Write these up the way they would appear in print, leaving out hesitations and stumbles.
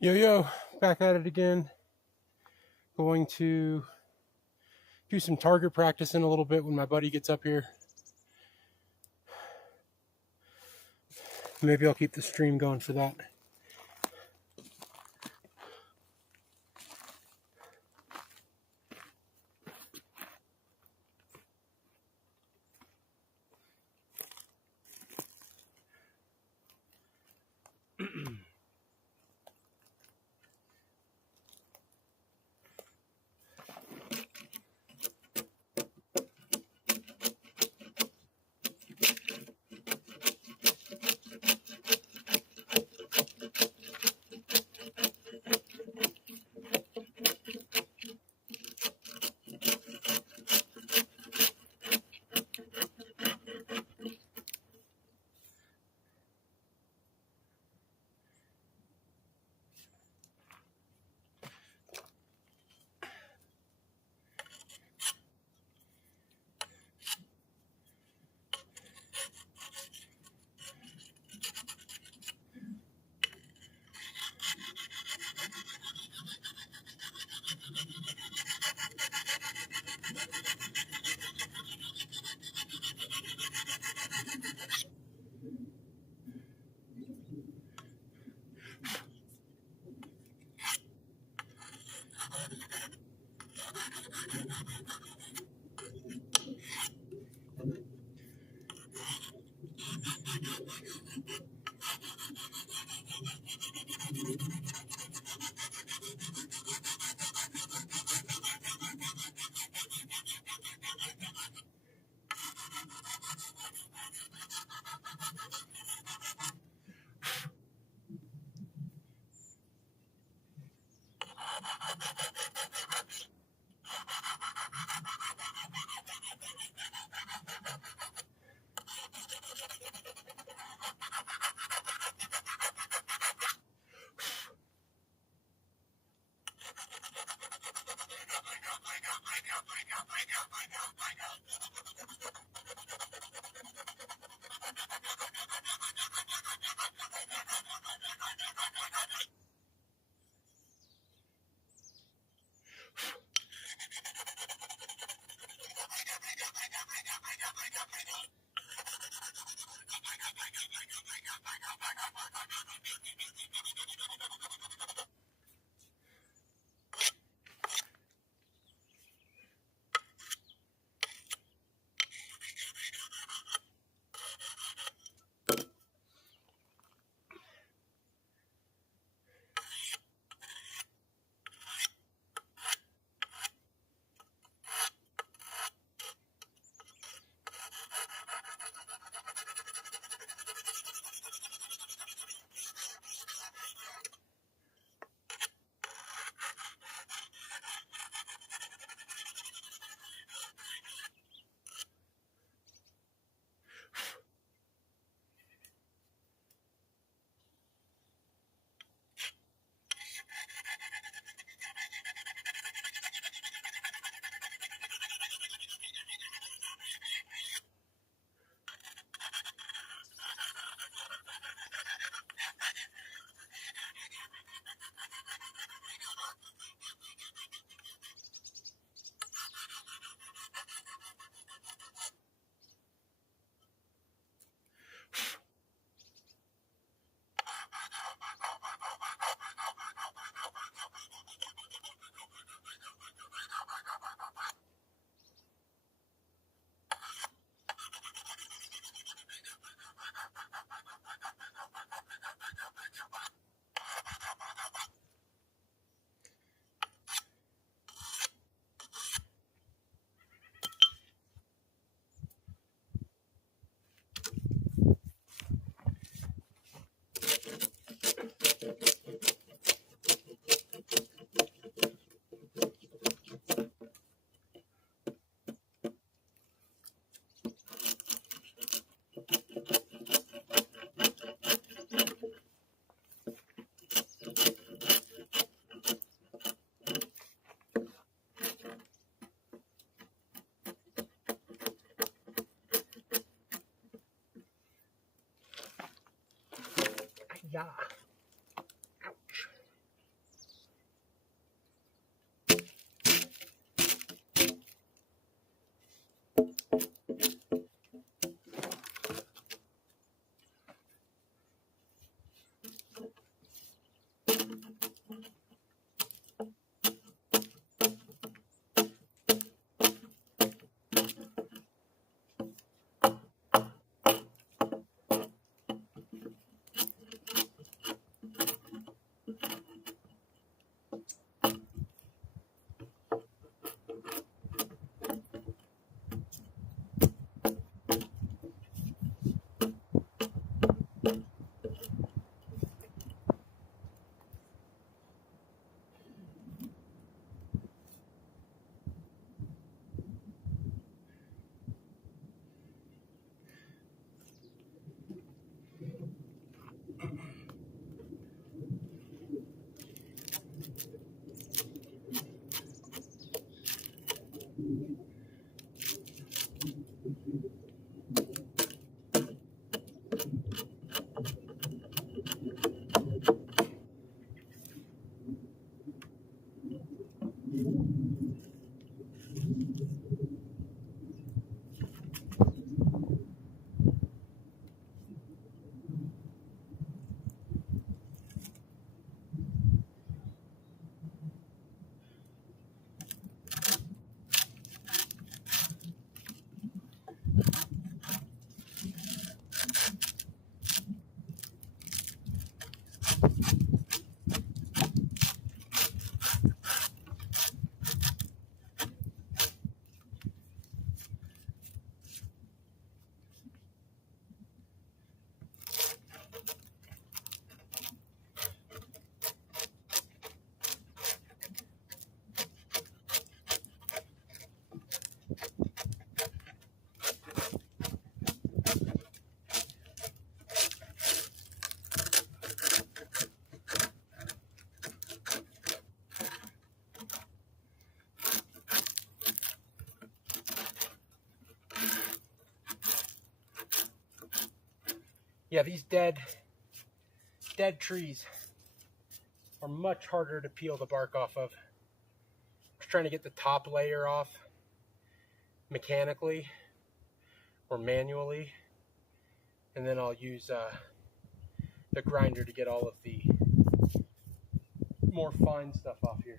Yo, back at it again. Going to do some target practice in a little bit when my buddy gets up here. Maybe I'll keep the stream going for that. Yeah. Ouch. Yeah, these dead trees are much harder to peel the bark off of. Just trying to get the top layer off mechanically or manually, and then I'll use the grinder to get all of the more fine stuff off here.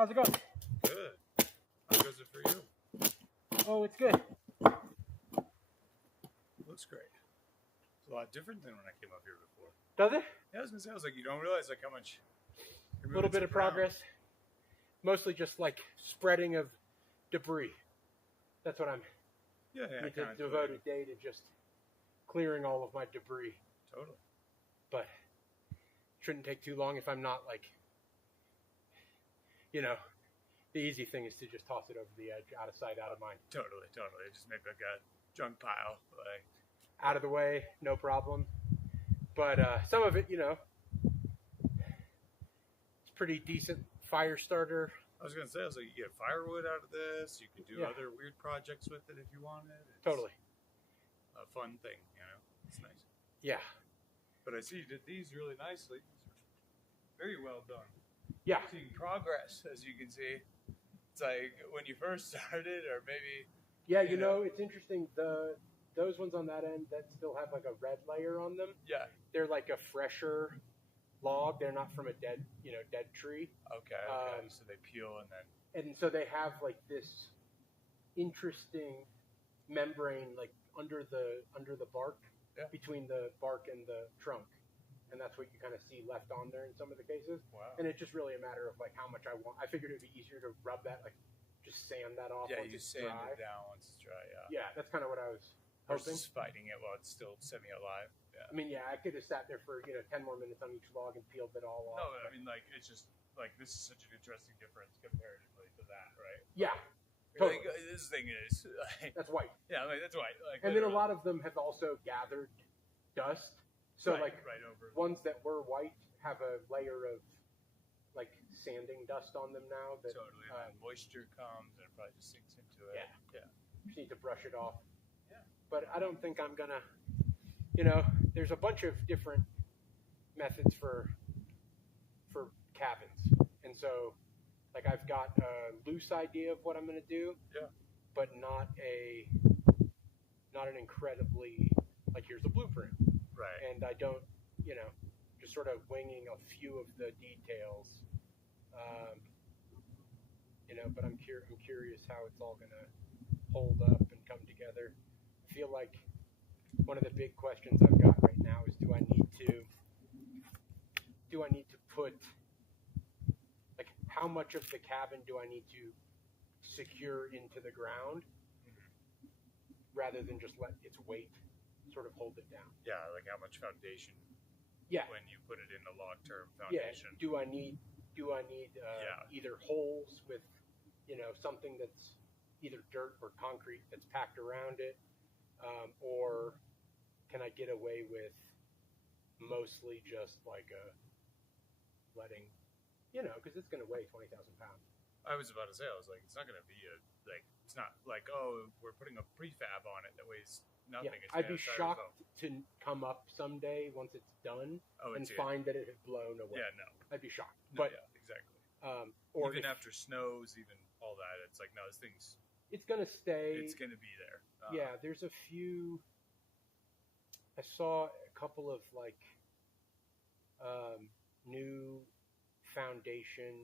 How's it going? Good. How goes it for you? Oh, it's good. Looks great. It's a lot different than when I came up here before. Does it? Yeah, I was gonna say, I was like, you don't realize like how much. A little bit of progress. Mostly just like spreading of debris. That's what I'm. Yeah, need to devote a day to just clearing all of my debris. Totally. But shouldn't take too long if I'm not like, you know, the easy thing is to just toss it over the edge, out of sight, out of mind. Totally. Just make like a junk pile, like out of the way, no problem. But some of it, you know, it's pretty decent fire starter. I was gonna say, I was like, you get firewood out of this. You could do other weird projects with it if you wanted. It's totally a fun thing, you know. It's nice. Yeah. But I see you did these really nicely. Very well done. Yeah. Seeing progress, as you can see. It's like when you first started, or maybe. Yeah, you know, it's interesting. Those ones on that end that still have like a red layer on them. Yeah. They're like a fresher log. They're not from a dead tree. Okay. So they peel and so they have like this interesting membrane like under the bark, between the bark and the trunk. And that's what you kind of see left on there in some of the cases. Wow. And it's just really a matter of like how much I want. I figured it'd be easier to rub that, like just sand that off. Yeah, once you it's sand dry. it down once it's dry. Yeah, that's kind of what I was hoping. Versus fighting it while it's still semi-alive. Yeah. I mean, yeah, I could have sat there for 10 more minutes on each log and peeled it all off. No, I mean, like it's just like this is such an interesting difference comparatively to that, right? Yeah. Totally. Totally. Like, this thing is like, that's white. Yeah, like that's white. Like, and then a lot of them have also gathered dust. So right over ones that were white have a layer of like sanding dust on them now. That, totally. And moisture comes and it probably just sinks into it. Yeah. Just need to brush it off. Yeah. But I don't think I'm gonna. There's a bunch of different methods for cabins, and so like I've got a loose idea of what I'm gonna do. Yeah. But not an incredibly like here's a blueprint. Right. And I don't, just sort of winging a few of the details, but I'm curious how it's all going to hold up and come together. I feel like one of the big questions I've got right now is do I need to put, like, how much of the cabin do I need to secure into the ground rather than just let its weight sort of hold it down? Yeah, like how much foundation? Yeah. When you put it in a long-term foundation. Yeah. Do I need either holes with something that's either dirt or concrete that's packed around it, or can I get away with mostly just like letting, because it's going to weigh 20,000 pounds. I was about to say, I was like, it's not going to be it's not like, oh, we're putting a prefab on it that weighs nothing. Yeah, I'd be shocked to come up someday once it's done and find that it had blown away. Yeah, no. I'd be shocked. No, but yeah, exactly. Or even after snows, even all that, it's like, no, this thing's... It's going to stay. It's going to be there. Yeah, there's a few... I saw a couple of, like, new foundation...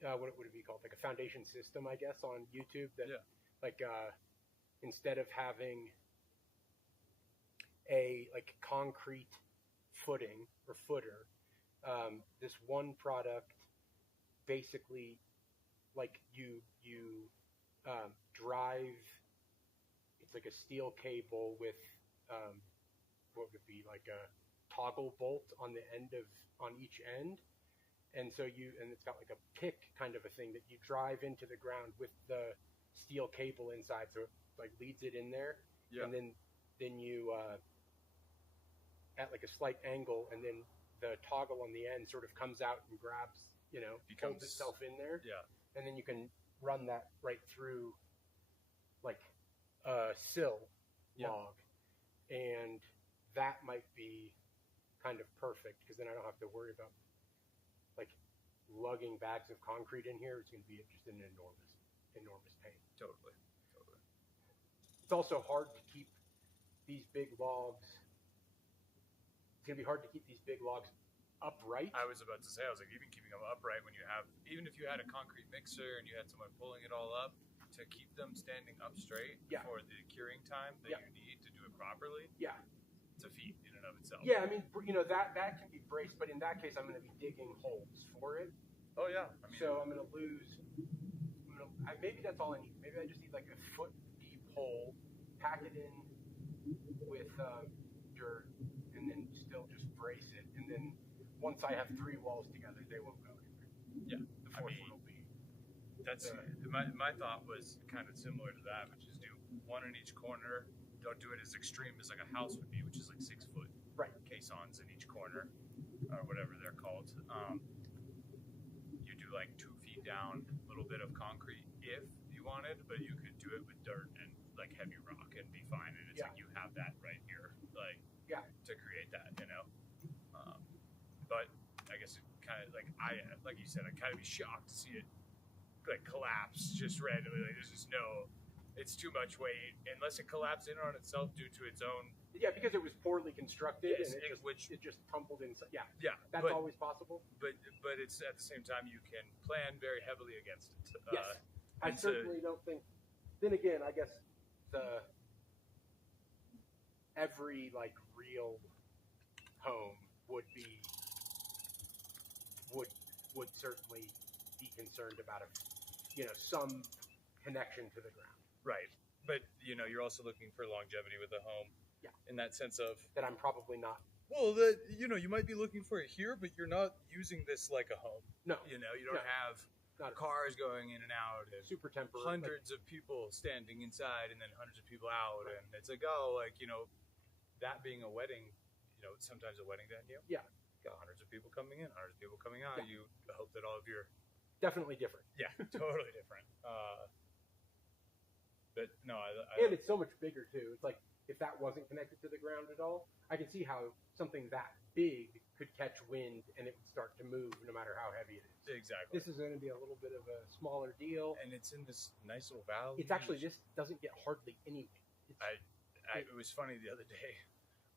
what would it be called? Like a foundation system, I guess, on YouTube that, like, instead of having a like concrete footing or footer, this one product basically, like you drive. It's like a steel cable with what would be like a toggle bolt on the end on each end. And so it's got like a pick kind of a thing that you drive into the ground with the steel cable inside, so it like leads it in there, and then you at like a slight angle, and then the toggle on the end sort of comes out and grabs, holds itself in there, and then you can run that right through like a sill log, and that might be kind of perfect because then I don't have to worry about like lugging bags of concrete in here. It's going to be just an enormous pain. Totally. It's also hard to keep these big logs. It's going to be hard to keep these big logs upright. I was about to say, I was like, even keeping them upright when you have, even if you had a concrete mixer and you had someone pulling it all up, to keep them standing up straight for the curing time that you need to do it properly. Yeah. It's a feat in and of itself. Yeah, I mean, that can be braced, but in that case, I'm going to be digging holes for it. Oh, yeah. I mean, so I'm going to lose, maybe that's all I need. Maybe I just need like a foot deep hole, pack it in with dirt, and then still just brace it. And then once I have 3 walls together, they won't go anywhere. Yeah. The fourth one will be. That's my thought was kind of similar to that, which is do one in each corner. Don't do it as extreme as like a house would be, which is like 6 foot caissons in each corner, or whatever they're called. You do like 2 feet down, a little bit of concrete if you wanted, but you could do it with dirt and like heavy rock and be fine. And it's like you have that right here, like to create that, you know. But I guess it kind of like you said, I'd kind of be shocked to see it like collapse just randomly. Like there's just it's too much weight unless it collapsed in on itself due to its own. Yeah, because it was poorly constructed and it just tumbled inside. Yeah, that's always possible. But it's at the same time you can plan very heavily against it. Yes, I certainly don't think. Then again, I guess every like real home would certainly be concerned about some connection to the ground. Right. But, you're also looking for longevity with a home. Yeah. In that sense of... That I'm probably not. Well, you might be looking for it here, but you're not using this like a home. No. You don't have cars going in and out. And super temporary. Hundreds of people standing inside and then hundreds of people out. Right. And it's like, that being a wedding, sometimes a wedding venue. Yeah. Got hundreds of people coming in, hundreds of people coming out. Yeah. You hope that all of your... Definitely different. Yeah, totally different. But no, and it's so much bigger too. It's like if that wasn't connected to the ground at all, I can see how something that big could catch wind and it would start to move no matter how heavy it is. Exactly. This is going to be a little bit of a smaller deal, and it's in this nice little valley. It's actually this doesn't get hardly any wind. It was funny the other day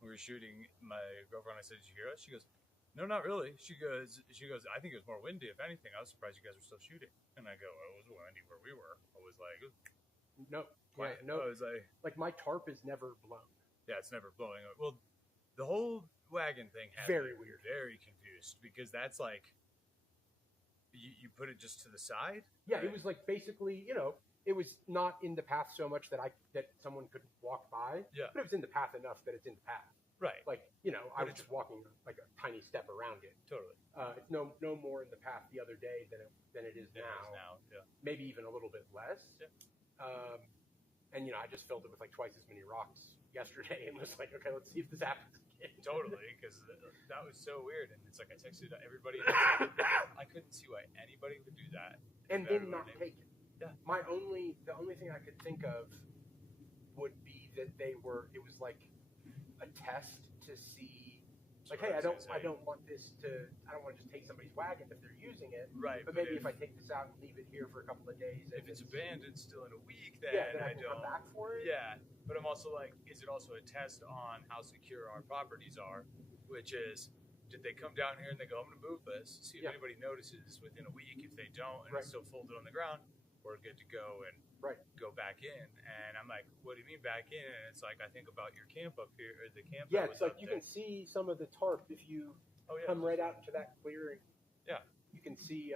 we were shooting. My girlfriend, I said, "Did you hear us?" She goes, "No, not really." She goes, "I think it was more windy. If anything, I was surprised you guys were still shooting." And I go, "Well, it was windy where we were." I was like, "No, quiet." no." I was like my tarp is never blown. Yeah, it's never blowing. Well, the whole wagon thing has very weird, very confused because that's like you put it just to the side. Yeah, right? It was like basically, it was not in the path so much that someone could walk by. Yeah, but it was in the path enough that it's in the path. Right. Like, I was just walking like a tiny step around it. Totally. It's no more in the path the other day than it is now. Yeah. Maybe even a little bit less. Yeah. And, I just filled it with like twice as many rocks yesterday and was like, okay, let's see if this happens again. Totally, because that was so weird. And it's like I texted everybody. And I couldn't see why anybody would do that. And then not take it. Yeah. The only thing I could think of would be that it was like a test to see, like, hey, I don't want to just take somebody's wagon if they're using it. Right. But maybe if I take this out and leave it here for a couple of days, if it's abandoned still in a week, then I can come back for it. Yeah. But I'm also like, is it also a test on how secure our properties are? Which is, did they come down here and they go, I'm going to move this, see if anybody notices within a week. If they don't and it's still folded on the ground, we're good to go and go back in. And I'm like, what do you mean back in? And it's like, I think about your camp up here, or the camp. Yeah, it's like you can see some of the tarp if you come right out into that clearing. Yeah. You can see,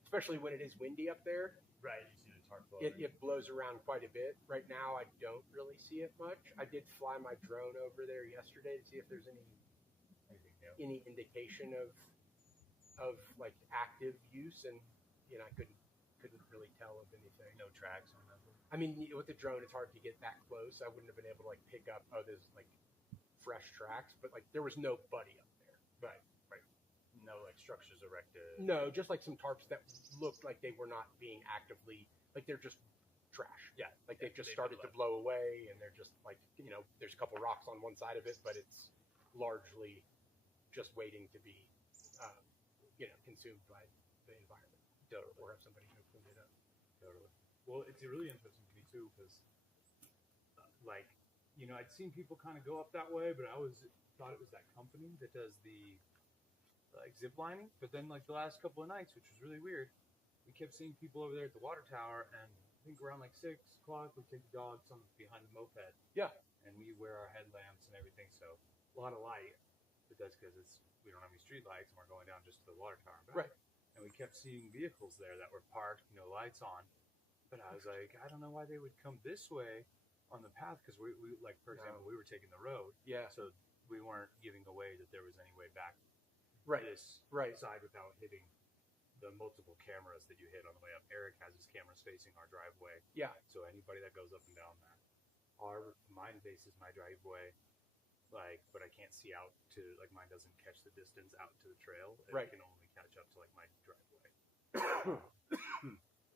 especially when it is windy up there. Right, you see the tarp blowing. It blows around quite a bit. Right now, I don't really see it much. I did fly my drone over there yesterday to see if there's any indication of like active use, and I couldn't really tell of anything. No tracks on that. I mean, with the drone, it's hard to get that close. I wouldn't have been able to like pick up there's like fresh tracks, but like there was nobody up there. Right. No like structures erected. No, just like some tarps that looked like they were not being actively, like they're just trash. Yeah. Like they've just started to blow away, and they're just like there's a couple rocks on one side of it, but it's largely just waiting to be consumed by the environment. Totally. Or have somebody who cleaned it up. Totally. Well, it's really interesting to me too, because I'd seen people kind of go up that way, but I always thought it was that company that does the like zip lining. But then like the last couple of nights, which was really weird, we kept seeing people over there at the water tower, and I think around like 6 o'clock we take the dogs on behind the moped. Yeah. And we wear our headlamps and everything, so a lot of light. But that's because we don't have any street lights, and we're going down just to the water tower. Right. And we kept seeing vehicles there that were parked, lights on. But I was like, I don't know why they would come this way on the path, because we like, for example, we were taking the road. Yeah. So we weren't giving away that there was any way back this side without hitting the multiple cameras that you hit on the way up. Eric has his cameras facing our driveway. Yeah. So anybody that goes up and down that, mine faces my driveway, but I can't see out to, like, mine doesn't catch the distance out to the trail. It can only catch up to, like, my driveway.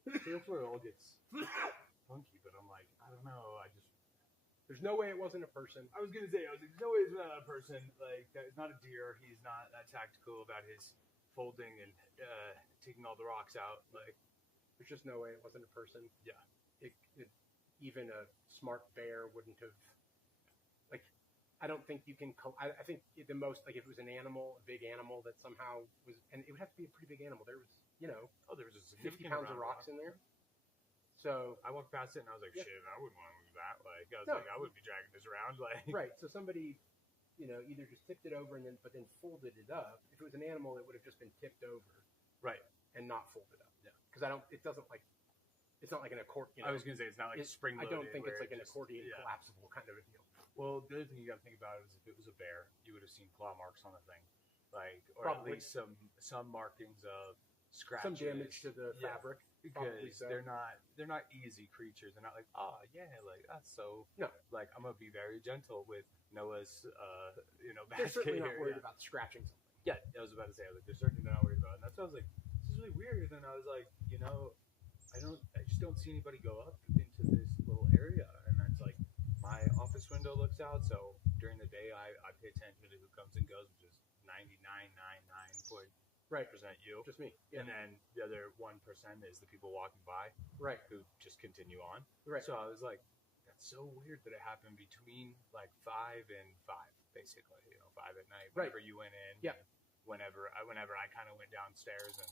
So that's where it all gets funky, but I'm like, I don't know, there's no way it wasn't a person. I was gonna say, there's no way it's not a person. Like, that is not a deer. He's not that tactical about his folding and taking all the rocks out. Like, there's just no way it wasn't a person. Yeah. Even a smart bear wouldn't have. Like, I don't think you can. I think the most, like, if it was an animal, a big animal that somehow was, and it would have to be a pretty big animal. There was, there was a 50 pounds of rocks in there. So I walked past it and I was like, shit, I wouldn't want to move that. Like, I wouldn't be dragging this around. Like, right. So somebody, either just tipped it over but then folded it up. If it was an animal, it would have just been tipped over, right, and not folded up. Yeah. Because it doesn't like. It's not like an accordion. I was gonna say it's not like spring loaded. I don't think it's like an accordion collapsible kind of a deal. Well, the other thing you got to think about is if it was a bear, you would have seen claw marks on the thing, like, or Probably. at least some markings of scratches, some damage to the fabric, because they're not easy creatures. They're not like, like that's so. No, like, I'm gonna be very gentle with Noah's, They're basket certainly not here. worried about scratching something. Yeah, I was about to say, they're certainly not worried about it. And that's what I was like, this is really weird. And I was like, I just don't see anybody go up into this little area. And it's like, my office window looks out, so during the day I pay attention to who comes and goes, which is 99.9% you. Just me. Yeah. And then the other 1% is the people walking by, right, who just continue on. Right. So I was like, that's so weird that it happened between like 5 and 5, basically. 5 at night. Whenever you went in. Yeah. Whenever I kind of went downstairs and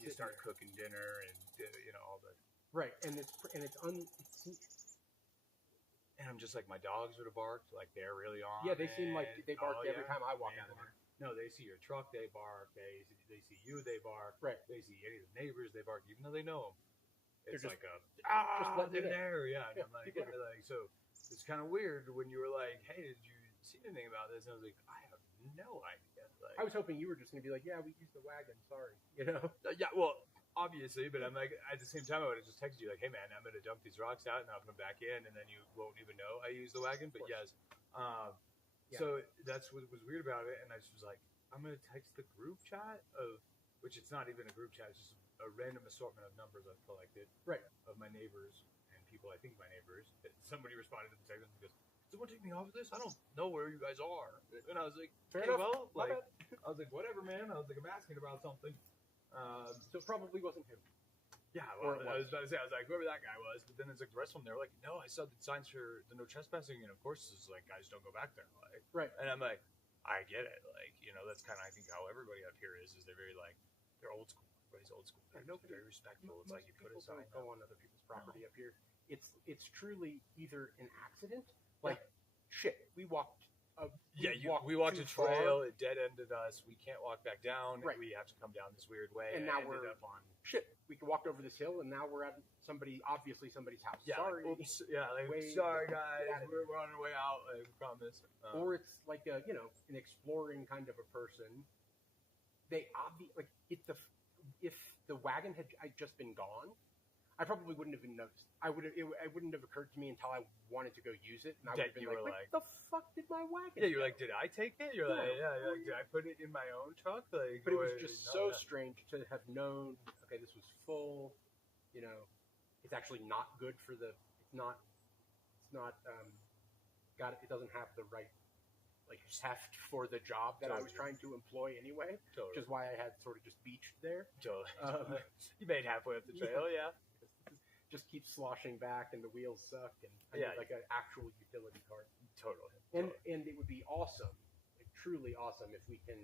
you start cooking dinner and all the. Right, and I'm just like, my dogs would have barked, like they're really on. Yeah, they seem like they bark every time I walk out of there. No, they see your truck, they bark. They see you, they bark. Right. They see any of the neighbors, they bark, even though they know them. It's just, like they're there, yeah. And yeah, I'm like, so it's kind of weird when you were like, hey, did you see anything about this? And I was like, I have no idea. Like, I was hoping you were just gonna be like, yeah, we used the wagon. Sorry, Yeah, well, obviously, but I'm like, at the same time, I would have just texted you like, hey man, I'm gonna dump these rocks out and I'll come back in, and then you won't even know I used the wagon. But yes, so that's what was weird about it, and I just was like, I'm gonna text the group chat which it's not even a group chat, it's just a random assortment of numbers I've collected, right, of my neighbors and people I think my neighbors. Somebody responded to the text and goes, someone take me off of this? I don't know where you guys are. And I was like, fair enough. Well, like, I was like, whatever, man. I was like, I'm asking about something. So it probably wasn't him. Yeah, well, I was about to say, I was like, whoever that guy was, but then it's like the rest of them, they were like, no, I saw the signs for the no trespassing, and of course it's like, guys don't go back there. Like, right. And I'm like, I get it. Like, that's kind of, I think, how everybody up here is they're very, like, they're old school. Everybody's old school. They're very respectful. It's like you put a sign don't go on other people's property up here. It's truly either an accident, like, shit, we walked. We walked a trail. It dead ended us. We can't walk back down. Right. We have to come down this weird way. And now we're up on shit. We walked over this hill, and now we're at obviously somebody's house. Yeah, sorry. Like, oops. Yeah. Like, sorry guys. We're on our way out. I promise. Or it's like an exploring kind of a person. They like if the wagon had just been gone, I probably wouldn't have even noticed. It wouldn't have occurred to me until I wanted to go use it, and I would have been like, "What the fuck did my wagon?" Yeah, you're like, "Did I take it?" You're like, "Yeah, did I put it in my own truck?" Like, but it was just so strange to have known. Okay, this was full. It's actually not good for the. It's not. It doesn't have the right heft for the job that I was trying to employ anyway, which is why I had sort of just beached there. You made halfway up the trail, yeah. Just keep sloshing back, and the wheels suck, and I need like an actual utility cart. Totally. And it would be awesome, truly awesome, if we can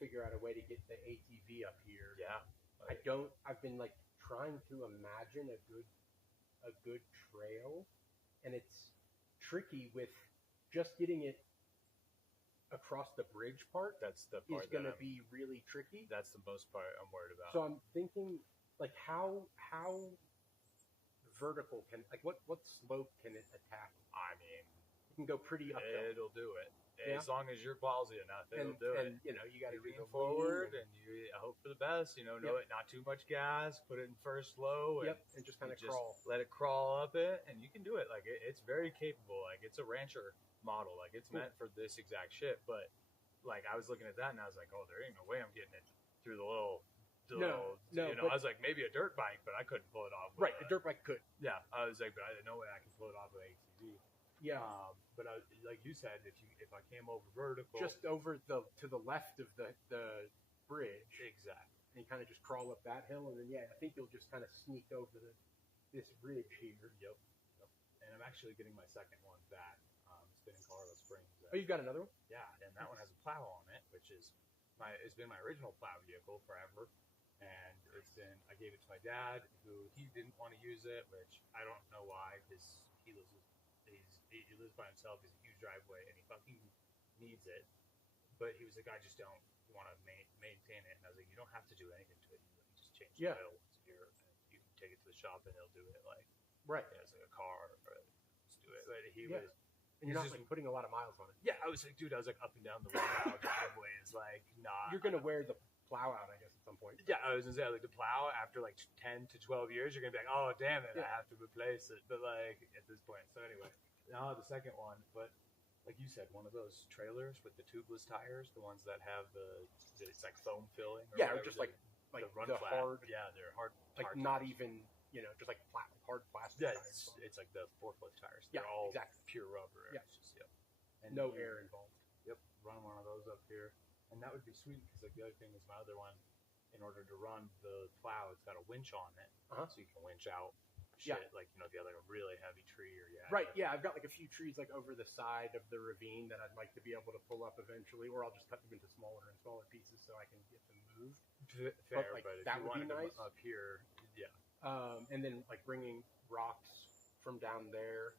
figure out a way to get the ATV up here. Yeah. I've been like trying to imagine a good trail, and it's tricky with just getting it across the bridge part. That's the part is going to be really tricky. That's the most part I'm worried about. So I'm thinking, like, how vertical what slope can it attack? I mean, it can go pretty uphill. It'll do it. Yeah. As long as you're ballsy enough, it'll do it. And you know, you got to lean forward and you hope for the best. You know, it not too much gas. Put it in first low. And and just kind of crawl. Let it crawl up it, and you can do it. Like it's very capable. Like it's a rancher model. Like it's meant for this exact shit. But like I was looking at that and I was like, oh, there ain't no way I'm getting it through the little. No. You know, I was like, maybe a dirt bike, but I couldn't pull it off. Right, a dirt bike could. Yeah, I was like, but I had no way I could pull it off with ATV. Yeah, but like you said, if I came over vertical, just over to the left of the bridge, exactly, and you kind of just crawl up that hill, and then I think you'll just kind of sneak over this bridge here. Yep. And I'm actually getting my second one back, spinning Colorado Springs. Oh, you've got another one? Yeah, and that one has a plow on it, which is it's been my original plow vehicle forever. And I gave it to my dad, who he didn't want to use it, which I don't know why, because he lives by himself. He's a huge driveway, and he fucking needs it. But he was like, I just don't want to maintain it. And I was like, you don't have to do anything to it. You just change the oil once a year, and you can take it to the shop, and they'll do it like as a car, or just do it. But he was. And you're not like putting a lot of miles on it. Yeah, I was like, dude, up and down the 1 mile driveway is like, nah. You're gonna wear the plow out, I guess, at some point. Yeah, I was gonna say, like, the plow after like 10 to 12 years, you're gonna be like, oh damn it, I have to replace it. But like at this point, so anyway, now the second one, but like you said, one of those trailers with the tubeless tires, the ones that have it's like foam filling. Or or just like the hard. Yeah, they're hard. Like not even. Just like hard plastic. Yeah, tires. It's like the forklift tires. They're all pure rubber. Yeah. It's just, and no air involved. Yep, run one of those up here, and that would be sweet because like the other thing is my other one. In order to run the plow, it's got a winch on it, so you can winch out shit. Like if you have like a really heavy tree or I've got like a few trees like over the side of the ravine that I'd like to be able to pull up eventually, or I'll just cut them into smaller and smaller pieces so I can get them moved. Fair, but if that you would be nice up here. Yeah. And then like bringing rocks from down there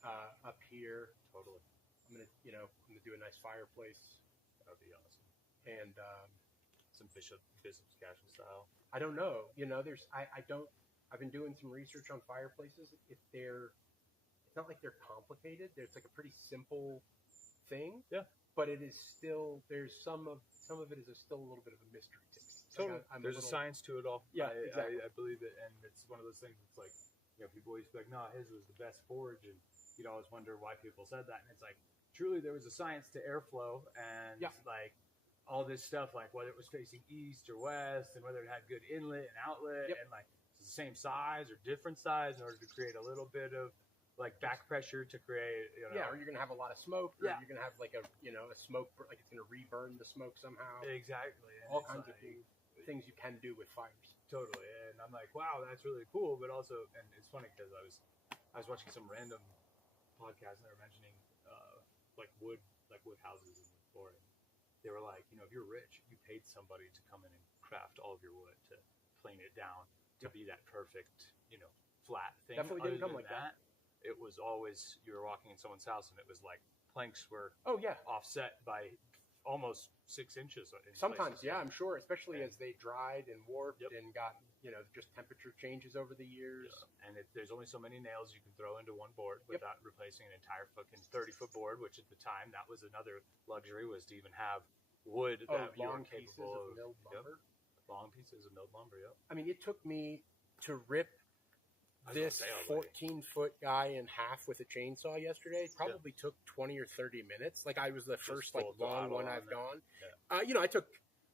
up here. Totally. I'm gonna do a nice fireplace. That would be awesome. And some Bishop's Castle style. I don't know. I've been doing some research on fireplaces. It's not like they're complicated. It's like a pretty simple thing. Yeah. But it is still some of it is still a little bit of a mystery to me. Totally. There's a science to it all. Yeah, exactly. I believe it, and it's one of those things. It's like people always be like, "No, his was the best forge," and you'd always wonder why people said that. And it's like, truly, there was a science to airflow and like all this stuff, like whether it was facing east or west, and whether it had good inlet and outlet, and like it's the same size or different size in order to create a little bit of like back pressure to create. Or you're gonna have a lot of smoke. Or you're gonna have like a smoke, like it's gonna reburn the smoke somehow. Exactly. And all kinds of things you can do with fires. Totally. And I'm like, wow, that's really cool. But also, and it's funny because I was watching some random podcast and they were mentioning like wood houses and wood flooring. They were like, if you're rich, you paid somebody to come in and craft all of your wood to plane it down to be that perfect, flat thing. Definitely didn't come like that. It was always you were walking in someone's house and it was like planks were offset by almost 6 inches. Sometimes, I'm sure, especially as they dried and warped and got, just temperature changes over the years. Yeah. And there's only so many nails you can throw into one board without replacing an entire fucking 30-foot board, which at the time, that was another luxury, was to even have wood that you were capable of milled lumber. Long pieces of milled lumber, I mean, it took me to rip this 14-foot guy in half with a chainsaw yesterday. Probably took 20 or 30 minutes. Like I was the first long one I've gone. Yeah. I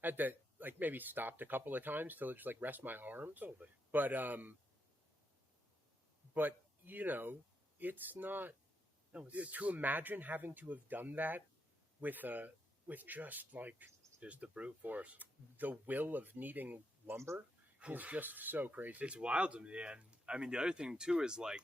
had to like maybe stopped a couple of times to just like rest my arms. Totally. But it's not to imagine having to have done that with just like just the brute force, the will of needing lumber is just so crazy. It's wild to me. And I mean, the other thing too is like,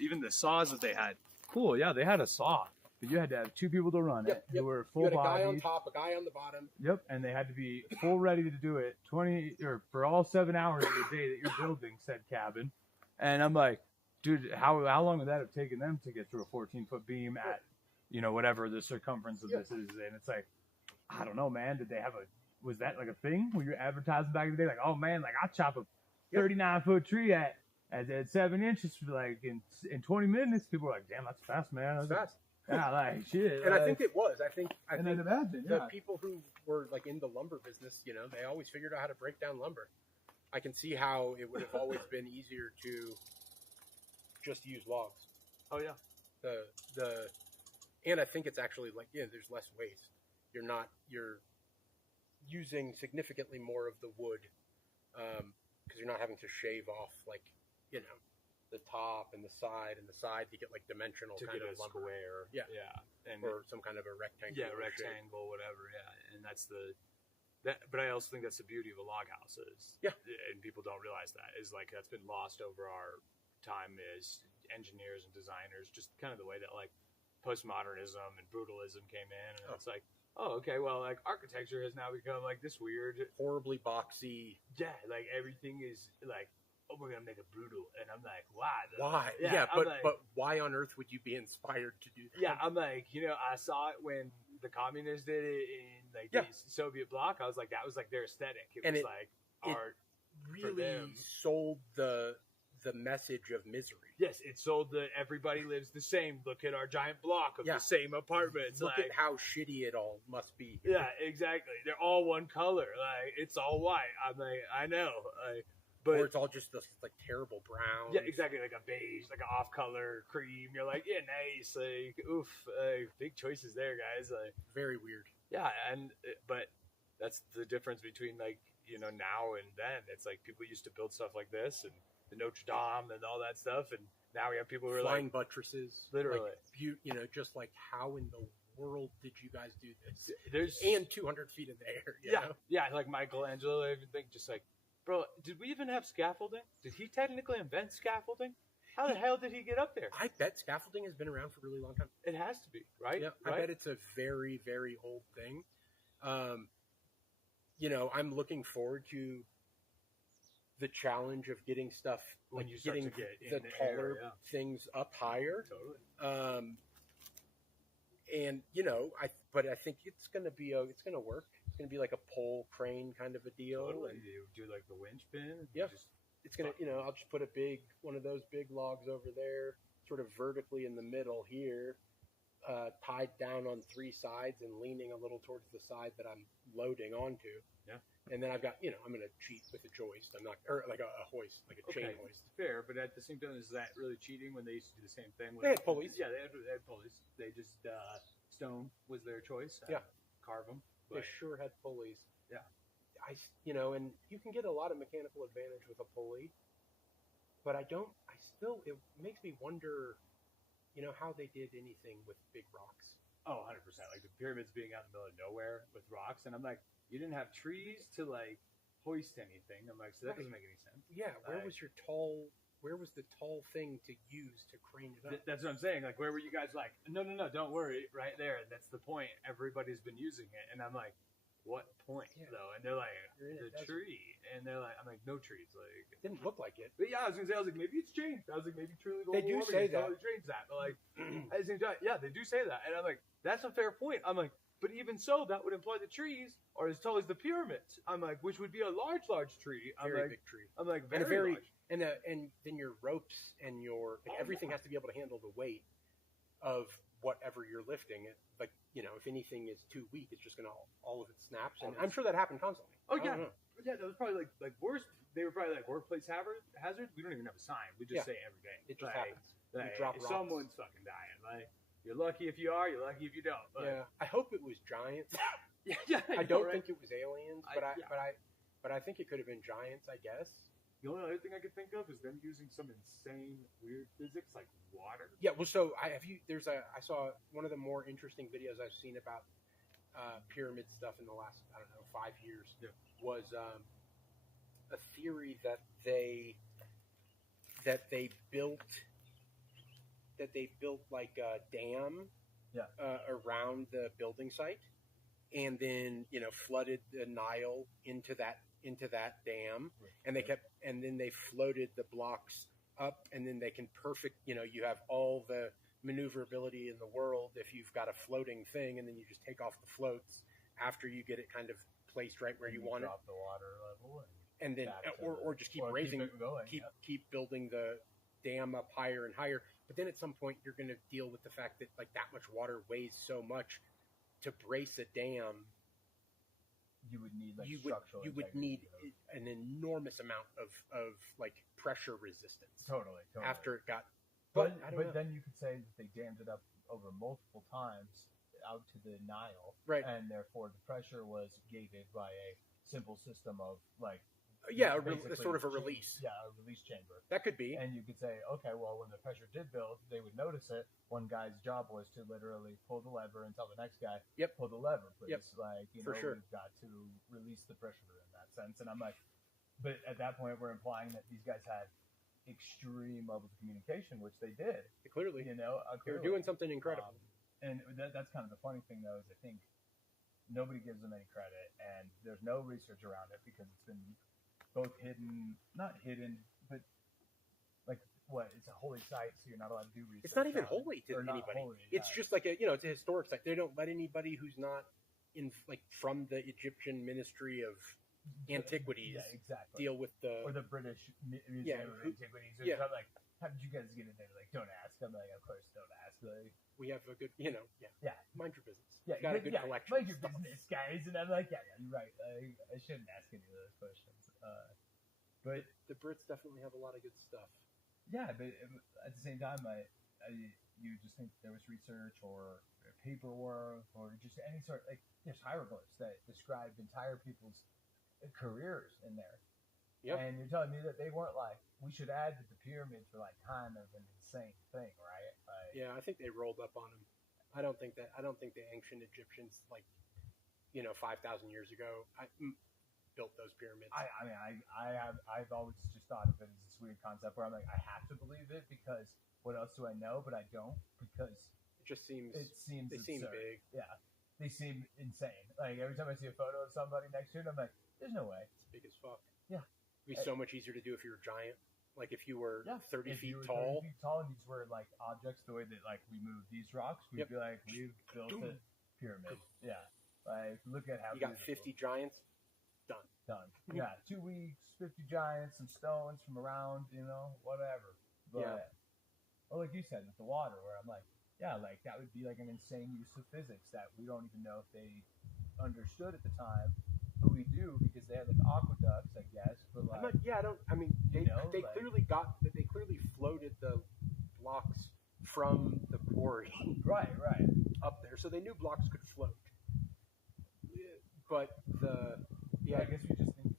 even the saws that they had. Cool. Yeah. They had a saw, but you had to have 2 people to run it who were full you had a bodied. guy on top, a guy on the bottom. Yep, and they had to be full ready to do it for all 7 hours of the day that you're building said cabin. And I'm like, dude, how long would that have taken them to get through a 14-foot beam at, whatever the circumference of this is? And it's like, I don't know, man. Did they have was that like a thing? Were you advertising back in the day? Like, oh man, like I chop a 39-foot tree at 7 inches for like in 20 minutes. People were like, damn, that's fast, man. That's fast. Yeah, like shit. And I think it was. I think imagine, the people who were like in the lumber business, they always figured out how to break down lumber. I can see how it would have always been easier to just use logs. Oh yeah. And I think it's actually like, there's less waste. You're using significantly more of the wood, because you're not having to shave off the top and the side to get like dimensional to kind get of a lumber. square. Yeah. And or some kind of a rectangle. Yeah, rectangle, shape. Whatever. Yeah, and that's but I also think that's the beauty of a log house is. Yeah. And people don't realize that is like that's been lost over our time as engineers and designers. Just kind of the way that like postmodernism and brutalism came in, and it's like, oh, okay, well, like architecture has now become like this weird, horribly boxy. Yeah, like everything is like, oh, we're gonna make it brutal, and I'm like, why? Why? Yeah, but why on earth would you be inspired to do that? Yeah, I'm like, I saw it when the communists did it in like the Soviet bloc. I was like, that was like their aesthetic. It was like art. Really sold the message of misery. Yes, it sold everybody lives the same. Look at our giant block of the same apartments. Look at how shitty it all must be. Yeah, exactly. They're all one color. Like it's all white. I'm like, I know. But or it's all just this like terrible brown. Yeah, exactly. Like a beige, like an off-color cream. You're like, yeah, nice. Like, oof. Big choices there, guys. Like, very weird. Yeah, but that's the difference between like now and then. It's like people used to build stuff like this and the Notre Dame and all that stuff, and now we have people who are flying like buttresses, literally. Like, just like how in the world did you guys do this? There's 200 feet in the air. You know? Yeah, like Michelangelo. I even think just like, bro, did we even have scaffolding? Did he technically invent scaffolding? How the hell did he get up there? I bet scaffolding has been around for a really long time. It has to be, right? Yeah, right? I bet it's a very, very old thing. I'm looking forward to the challenge of getting stuff when you getting to get the taller things up higher. Totally. And but I think it's gonna work. It's gonna be like a pole crane kind of a deal. Totally. And you do like the winch pin. Yeah. It's gonna, I'll just put one of those big logs over there, sort of vertically in the middle here, tied down on 3 sides and leaning a little towards the side that I'm loading onto. Yeah. And then I've got, I'm going to cheat with a joist. I'm not, or like a hoist, like a chain hoist. Fair, but at the same time, is that really cheating when they used to do the same thing? They had pulleys. Yeah, they had pulleys. They just, stone was their choice. Carve them. They sure had pulleys. Yeah. And you can get a lot of mechanical advantage with a pulley, but it makes me wonder, how they did anything with big rocks. Oh, 100%. Like the pyramids being out in the middle of nowhere with rocks. And I'm like, you didn't have trees to like hoist anything. I'm like, so that doesn't make any sense. Yeah. Where was the tall thing to use to crane it up? That's what I'm saying. Like, where were you guys like, no, don't worry. Right there. That's the point. Everybody's been using it. And I'm like, what point though? And they're like, the tree. And they're like, I'm like, no trees. Like, it didn't look like it. But yeah, I was like, maybe it's changed. I was like, maybe truly global they do warming say has that. totally changed that. But like, at the same time, yeah, they do say that. And I'm like, that's a fair point. I'm like, but even so, that would imply the trees are as tall as the pyramids. I'm like, which would be a large tree. Very big tree. I'm like, very large. And then your ropes and everything has to be able to handle the weight of whatever you're lifting. Like, if anything is too weak, it's just gonna all of it snaps. And I'm sure that happened constantly. Oh yeah, that was probably like worst. They were probably like workplace hazard. We don't even have a sign. We just say it every day. It just happens. Like, you drop rocks. Someone's fucking dying. Like, you're lucky if you are. You're lucky if you don't. But, I hope it was giants. yeah. I don't think it was aliens, but I think it could have been giants. I guess. The only other thing I could think of is them using some insane, weird physics like water. Yeah, well, so I saw one of the more interesting videos I've seen about pyramid stuff in the last 5 years was a theory that they built like a dam around the building site, and then flooded the Nile into that dam, and then they floated the blocks up, and then they can you have all the maneuverability in the world if you've got a floating thing, and then you just take off the floats after you get it kind of placed right where you want drop the water level, and then or just keep raising, keep building the dam up higher and higher. But then at some point you're going to deal with the fact that like that much water weighs so much to brace a dam. You would need you would need an enormous amount of like pressure resistance. Totally. After it got, but then you could say that they dammed it up over multiple times out to the Nile, right? And therefore the pressure was gated by a simple system of like. Sort of a release. Yeah, a release chamber. That could be. And you could say, okay, well, when the pressure did build, they would notice it. One guy's job was to literally pull the lever and tell the next guy, pull the lever, please. Like, For sure. We've got to release the pressure in that sense. And I'm like, but at that point, we're implying that these guys had extreme levels of communication, which they did. Clearly. They were doing something incredible. And that's kind of the funny thing, though, is I think nobody gives them any credit, and there's no research around it because it's been both not hidden, but like it's a holy site, so you're not allowed to do research. It's not even holy to anybody. It's just like it's a historic site. They don't let anybody who's not from the Egyptian Ministry of Antiquities deal with or the British Museum of Antiquities. I'm like, how did you guys get in there? Like, don't ask. I'm like, of course, don't ask. Like, we have a good, mind your business. Yeah, got a good collection. Mind your business, guys. And I'm like, you're right. I shouldn't ask any of those questions. But the Brits definitely have a lot of good stuff. Yeah, but at the same time, you just think there was research or paperwork or just any sort there's hieroglyphs that describe entire people's careers in there. Yep. And you're telling me that they weren't like, we should add that the pyramids were like kind of an insane thing, right? Yeah, I think they rolled up on them. I don't think the ancient Egyptians 5,000 years ago built those pyramids. I've always just thought of it as this weird concept where I'm like, I have to believe it because what else do I know? But I don't, because it seems they absurd. Seem big. Yeah, they seem insane. Like every time I see a photo of somebody next to it, I'm like, there's no way. It's big as fuck. Yeah, it'd be so much easier to do if you were giant. Like if you were 30 feet tall. 30 tall. feet tall, and these were like objects. The way that we moved these rocks, we'd be like, we've built a pyramid. Yeah, like look at how you got 50 giants. Done. Yeah, 2 weeks, 50 giants, some stones from around, whatever. But like you said with the water, where I'm like, that would be like an insane use of physics that we don't even know if they understood at the time, but we do because they had like aqueducts, I guess. But like, they clearly floated the blocks from the quarry, right, up there, so they knew blocks could float. But I guess we just think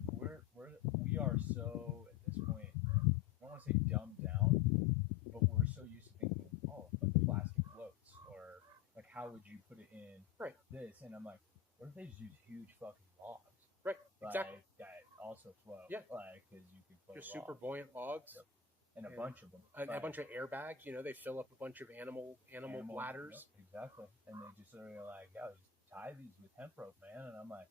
we are so at this point. I don't want to say dumbed down, but we're so used to thinking, like plastic floats, or like how would you put it in this? And I'm like, what if they just use huge fucking logs? Right, exactly. That also float. Yeah, because you can float just super buoyant logs. Yep. And a bunch of them. And a bunch of airbags. They fill up a bunch of animal bladders. Yep, exactly. And they just sort of like, just tie these with hemp rope, man. And I'm like,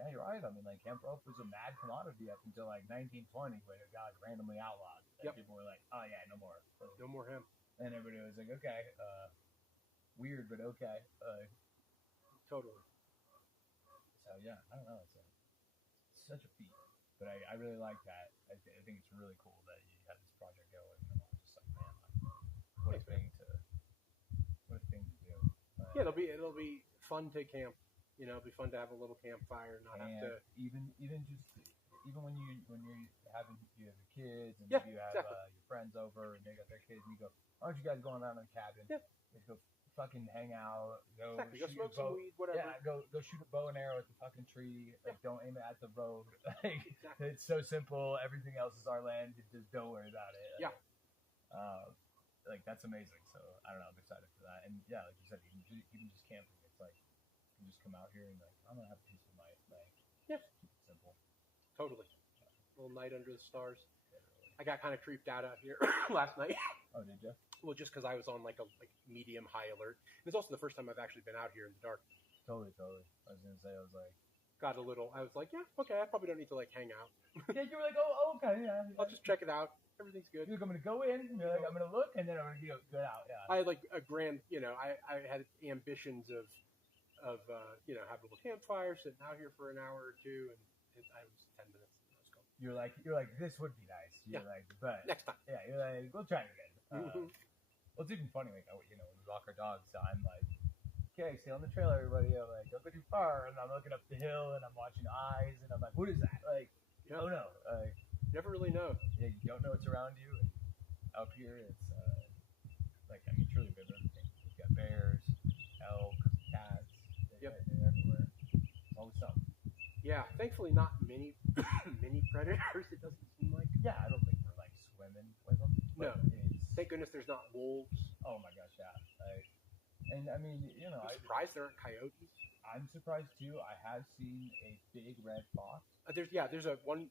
yeah, you're right. I mean, like, hemp rope was a mad commodity up until like 1920 when it got randomly outlawed. And people were like, oh yeah, no more. No more hemp. And everybody was like, okay, weird, but okay. Totally. So yeah, I don't know. It's such a feat. But I really like that. I think it's really cool that you had this project going. And I'm just like, man, what a thing to do. Yeah, it'll be fun to camp. It'll be fun to have a little campfire, not have to even when you have your kids and you have your friends over and they got their kids and you go, aren't you guys going around in the cabin? Yeah. Go fucking hang out. Go smoke some weed, whatever. Yeah, go shoot a bow and arrow at the fucking tree. Like don't aim it at the road. It's so simple. Everything else is our land. Just don't worry about it. That's amazing. So I don't know. I'm excited for that. And yeah, like you said, even just camping, it's like you just come out here and like I'm gonna have a piece of my keep it simple. Totally. A little night under the stars. I got kind of creeped out here last night. Oh, did you? Well, just because I was on like a medium high alert. It's also the first time I've actually been out here in the dark. Totally. I was gonna say, I was like, I was like, yeah, okay, I probably don't need to like hang out. yeah, you were like, oh, okay, yeah. I'll just check it out. Everything's good. You're like, I'm gonna go in. And you're like, I'm gonna look, and then I'm gonna go out. Yeah. I had like a grand, I had ambitions of have a little campfire, sitting out here for an hour or two, and I was 10 minutes. I was gone. You're like, this would be nice. You're like, but next time. Yeah, you're like, we'll try it again. Well, it's even funny, like, when we walk our dogs, I'm like, okay, stay on the trail, everybody. I'm like, don't go too far, and I'm looking up the hill, and I'm watching eyes, and I'm like, what is that? Like, oh no, never really know. Yeah, you don't know what's around you. And out here, it's truly been everything. You've got bears, elk, cats. They're everywhere. Always something. Yeah, thankfully not many predators. It doesn't seem like. Yeah, I don't think we're like swimming with them. No. Thank goodness there's not wolves. Oh my gosh, yeah. And I mean, I'm surprised there aren't coyotes. I'm surprised too. I have seen a big red fox. There's one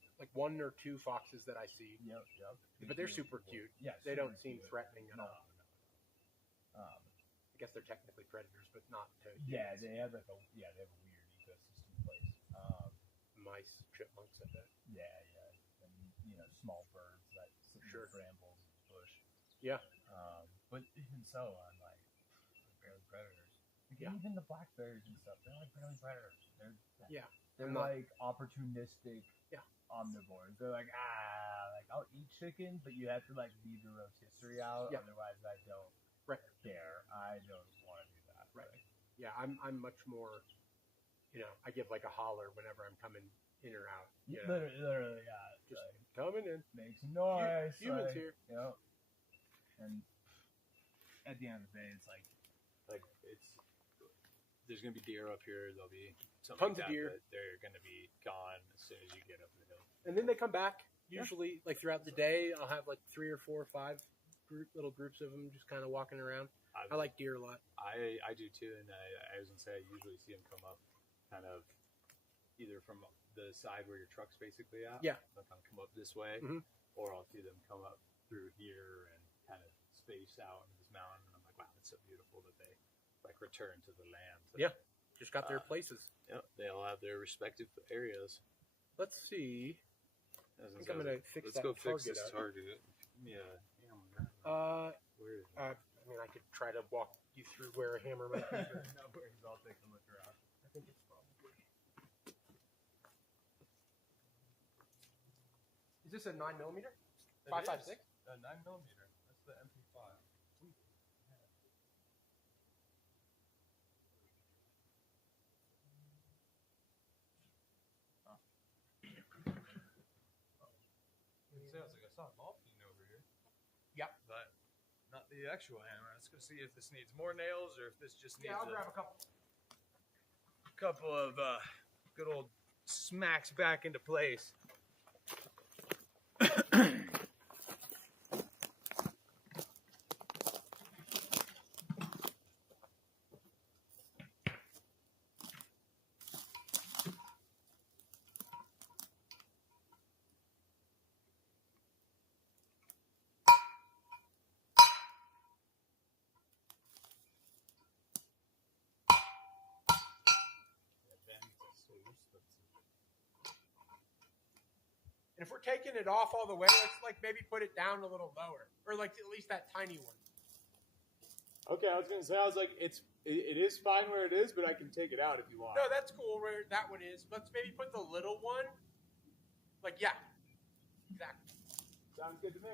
or two foxes that I see. Yep. But they're super cute. Yeah, they don't seem threatening at all. No. I guess they're technically predators, but not to humans. Yeah, they have a weird ecosystem place. Mice, chipmunks, I bet. Yeah, and small birds that sit in brambles and bush. Yeah. But even so, I'm like, they're barely predators. Yeah. Even the black bears and stuff, they're like barely predators. They're not, like opportunistic omnivores. They're like, I'll eat chicken, but you have to like leave the rotisserie out, otherwise I don't care. I don't want to do that. Right. Yeah, I'm much more, I give like a holler whenever I'm coming in or out. Literally, yeah. Just coming in. Make some noise. Humans here. And at the end of the day, it's like there's gonna be deer up here. There'll be tons of deer. But they're gonna be gone as soon as you get up the hill. And then they come back. Usually, like throughout the day, I'll have like 3 or 4 or 5 little groups of them just kind of walking around. I like deer a lot. I do too, and I was gonna say I usually see them come up, kind of either from the side where your truck's basically at. Yeah. They'll kind of come up this way, or I'll see them come up through here and kind of space out in this mountain. And I'm like, wow, it's so beautiful that they like return to the land. Just got their places. Yeah, they all have their respective areas. Let's see. I think I'm gonna fix Let's that go fix this up. target. Yeah. Where? I could try to walk you through where a hammer might be. No worries, I'll take a look around. I think it's probably. Is this a 9mm? 5.56? 9mm. That's the MP5. Sounds like I saw a morphine over here. Yep. But not the actual hammer. Let's go see if this needs more nails or if this just needs I'll grab a couple. Couple of good old smacks back into place. And if we're taking it off all the way, let's like maybe put it down a little lower, or like at least that tiny one. Okay, I was gonna say, it is fine where it is, but I can take it out if you want. No, that's cool where that one is. Let's maybe put the little one. Like, yeah, exactly. Sounds good to me.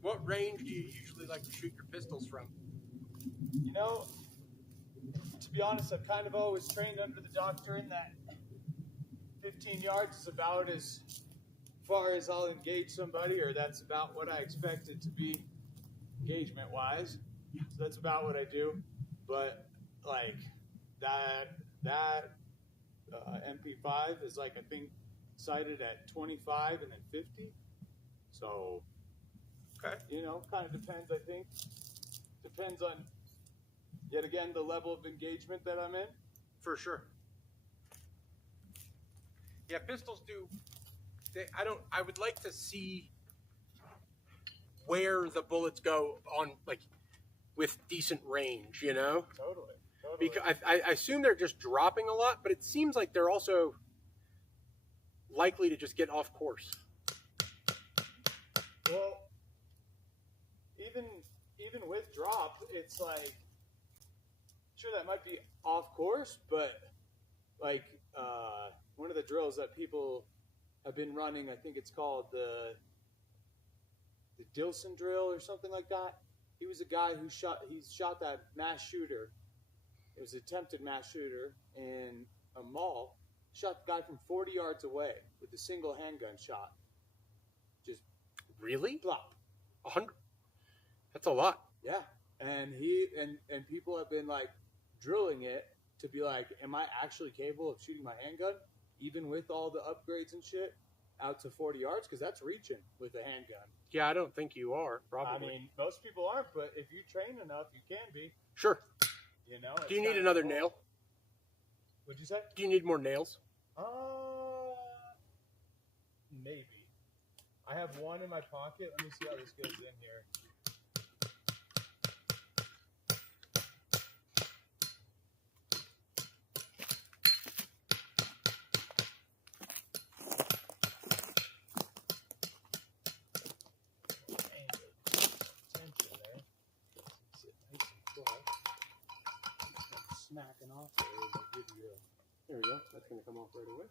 What range do you usually like to shoot your pistols from? To be honest, I've kind of always trained under the doctrine that 15 yards is about as far as I'll engage somebody, or that's about what I expect it to be. engagement wise. So that's about what I do. But like that MP5 is like I think sighted at 25 and then 50. So Okay. you know, kind of depends. I think depends on yet again the level of engagement that I'm in. For sure. Yeah, pistols do. I would like to see where the bullets go on, like, with decent range, you know? Totally. Because I assume they're just dropping a lot, but it seems like they're also likely to just get off course. Well, even with drop, it's like sure that might be off course, but like one of the drills that people have been running, I think it's called the Dilson drill or something like that. He was a guy who shot that mass shooter. It was an attempted mass shooter in a mall. Shot the guy from 40 yards away with a single handgun shot. Just really? plop. 100. That's a lot. Yeah, and and people have been like drilling it to be like, am I actually capable of shooting my handgun, even with all the upgrades and shit, out to 40 yards? Because that's reaching with a handgun. Yeah, I don't think you are, probably. I mean, most people aren't, but if you train enough, you can be. Sure. You know. Do you need another nail? What'd you say? Do you need more nails? Maybe. I have one in my pocket. Let me see how this goes in here. Smacking off there. There we go. That's going to come off right away.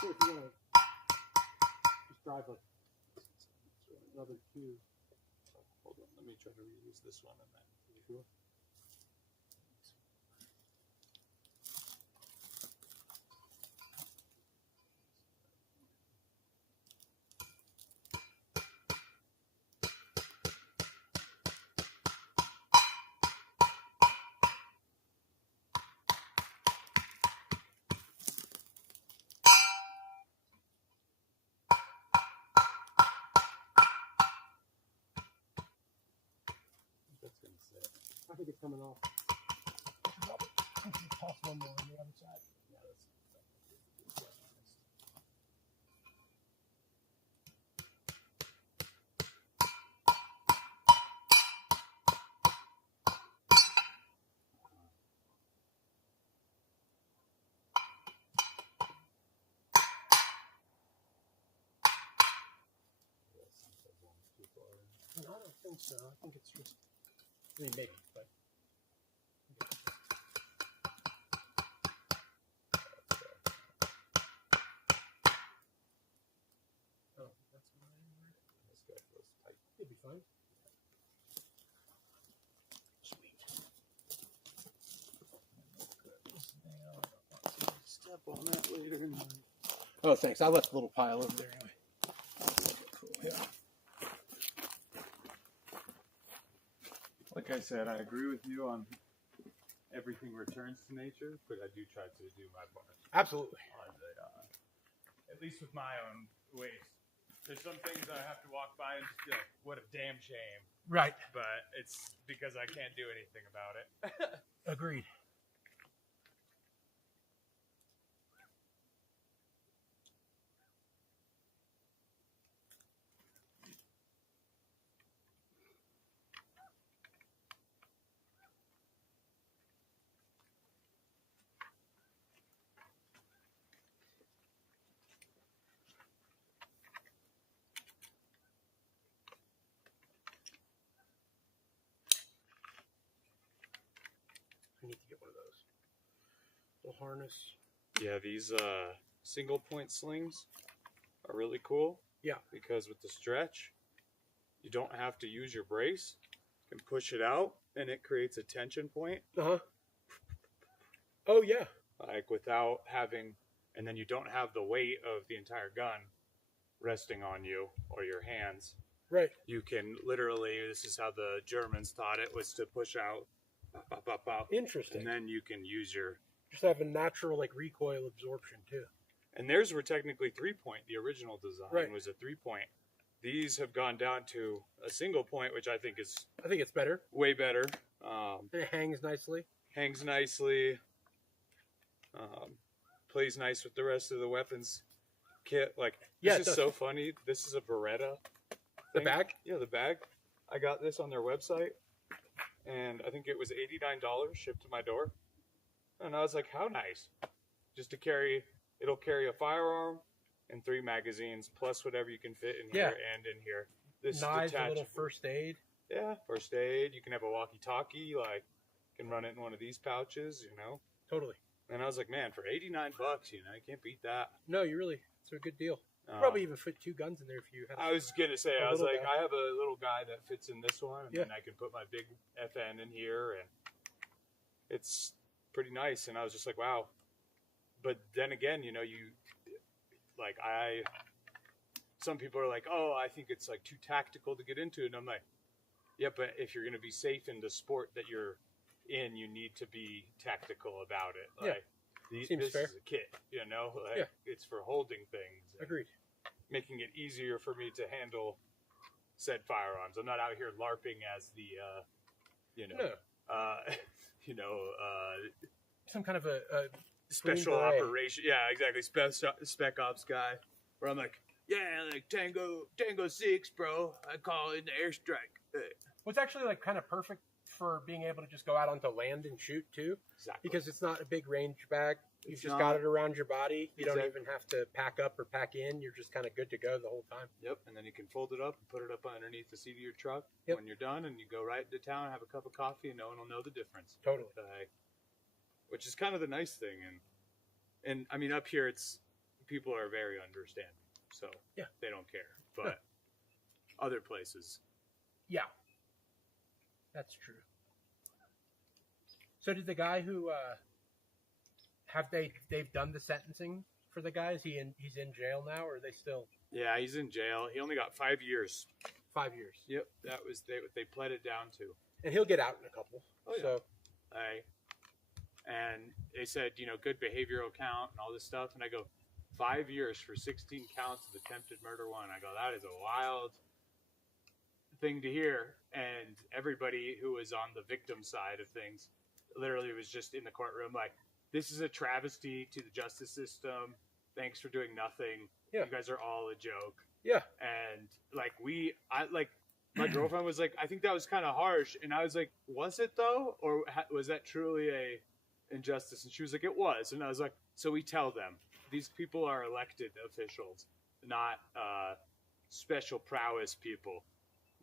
Sure, if you want to just drive like another two. Hold on, let me try to reuse this one and then. Sure. I think it's coming off. Toss one more on the other side. Yeah, no, I don't think so. I think it's just. I mean, maybe, but. Oh, that's mine. This guy feels tight. It'll be fine. Sweet. Step on that later. Oh, thanks. I left a little pile over there anyway. Cool. Yeah. Like I said, I agree with you on everything returns to nature, but I do try to do my part. Absolutely. On the, at least with my own waste. There's some things I have to walk by and just be like, what a damn shame. Right. But it's because I can't do anything about it. Agreed. I need to get one of those. Little harness. Yeah, these single point slings are really cool. Yeah. Because with the stretch, you don't have to use your brace. You can push it out and it creates a tension point. Uh-huh. Oh, yeah. Like without having and then you don't have the weight of the entire gun resting on you or your hands. Right. You can literally, this is how the Germans taught it, was to push out, pop, pop, pop. Interesting. And then you can use your... Just have a natural, like, recoil absorption, too. And theirs were technically 3-point. The original design was a 3-point. These have gone down to a single point, which I think is... I think it's better. Way better. It hangs nicely. Hangs nicely. Plays nice with the rest of the weapons kit. Like, this is so funny. This is a Beretta. The bag? Yeah, the bag. I got this on their website, and I think it was $89 shipped to my door. And I was like, how nice. Just to carry, it'll carry a firearm and 3 magazines, plus whatever you can fit in here and in here. This knives, is a little first aid. Yeah, first aid. You can have a walkie-talkie, like, you can run it in one of these pouches, you know. Totally. And I was like, man, for $89, you know, you can't beat that. No, it's a good deal. Probably even fit 2 guns in there if you had. I was gonna say, I was like, guy. I have a little guy that fits in this one, and then I can put my big FN in here, and it's pretty nice. And I was just like, wow. But then again, you know, some people are like, oh, I think it's like too tactical to get into, and I'm like, yeah, but if you're gonna be safe in the sport that you're in, you need to be tactical about it. Like, seems fair. Is a kit, you know, like it's for holding things. Agreed. Making it easier for me to handle said firearms. I'm not out here LARPing as the, some kind of a special operation. Yeah, exactly. Spec ops guy. Where I'm like, yeah, like Tango 6, bro. I call it the airstrike. What's actually like kind of perfect for being able to just go out onto land and shoot too. Exactly. Because it's not a big range bag. You've just got it around your body. You don't even have to pack up or pack in. You're just kind of good to go the whole time. Yep. And then you can fold it up and put it up underneath the seat of your truck when you're done, and you go right into town, have a cup of coffee, and no one will know the difference. Totally. Which is kind of the nice thing. And I mean, up here, people are very understanding. So they don't care. But other places. Yeah. That's true. So did the guy who they've done the sentencing for the guy? He's in jail now, or are they still? Yeah, he's in jail. He only got 5 years. 5 years. Yep, that was they pled it down to. And he'll get out in a couple. Oh yeah. So, and they said, you know, good behavioral count and all this stuff, and I go, 5 years for 16 counts of attempted murder 1. I go, that is a wild thing to hear. And everybody who was on the victim side of things literally was just in the courtroom like, this is a travesty to the justice system. Thanks for doing nothing. Yeah. You guys are all a joke. Yeah. And like my girlfriend was like, I think that was kind of harsh. And I was like, was it though? Or was that truly a injustice? And she was like, it was. And I was like, so we tell them these people are elected officials, not special prowess people.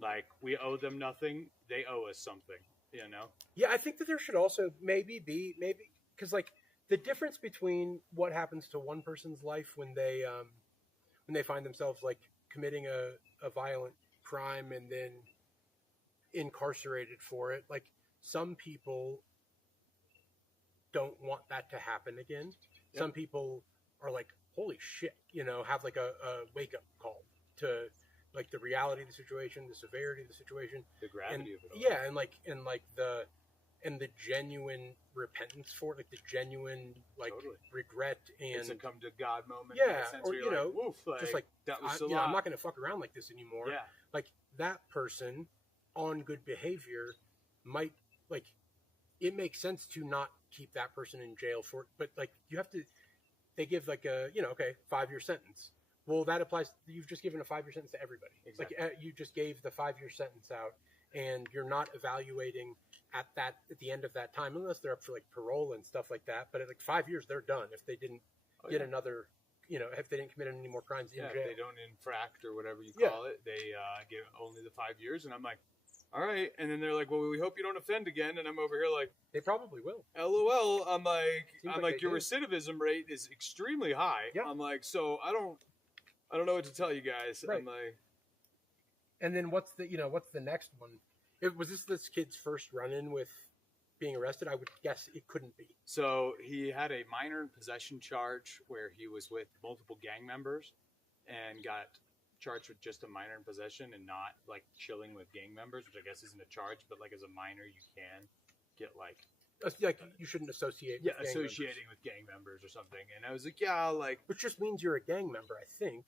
Like, we owe them nothing. They owe us something, you know? Yeah, I think that there should also maybe because like the difference between what happens to one person's life when they find themselves like committing a violent crime and then incarcerated for it. Like, some people don't want that to happen again. Yep. Some people are like, holy shit, you know, have like a wake up call to like the reality of the situation, the severity of the situation, the gravity of it all. Yeah, and the genuine repentance for it, like the genuine like regret and it's a come to God moment. Yeah, or you know, woof, like, just like that was I'm not going to fuck around like this anymore. Yeah, like that person on good behavior might like it makes sense to not keep that person in jail for, but like you have to. They give like a 5-year sentence. Well, that applies. You've just given a 5-year sentence to everybody. Exactly. Like you just gave the 5-year sentence out, and you're not evaluating at the end of that time, unless they're up for like parole and stuff like that. But at like 5 years, they're done if they didn't get another. You know, if they didn't commit any more crimes in jail. If they don't infract or whatever you call it, they give only the 5 years. And I'm like, all right. And then they're like, well, we hope you don't offend again. And I'm over here like, they probably will. LOL. I'm like your recidivism rate is extremely high. Yeah. I'm like, so I don't know what to tell you guys. Right. I'm like, and then what's the next one? Was this kid's first run-in with being arrested, I would guess it couldn't be. So he had a minor in possession charge where he was with multiple gang members and got charged with just a minor in possession and not like chilling with gang members, which I guess isn't a charge, but like as a minor you can get like you shouldn't associate. Yeah, with gang associating members. with gang members or something. And I was like, yeah, like which just means you're a gang member, I think.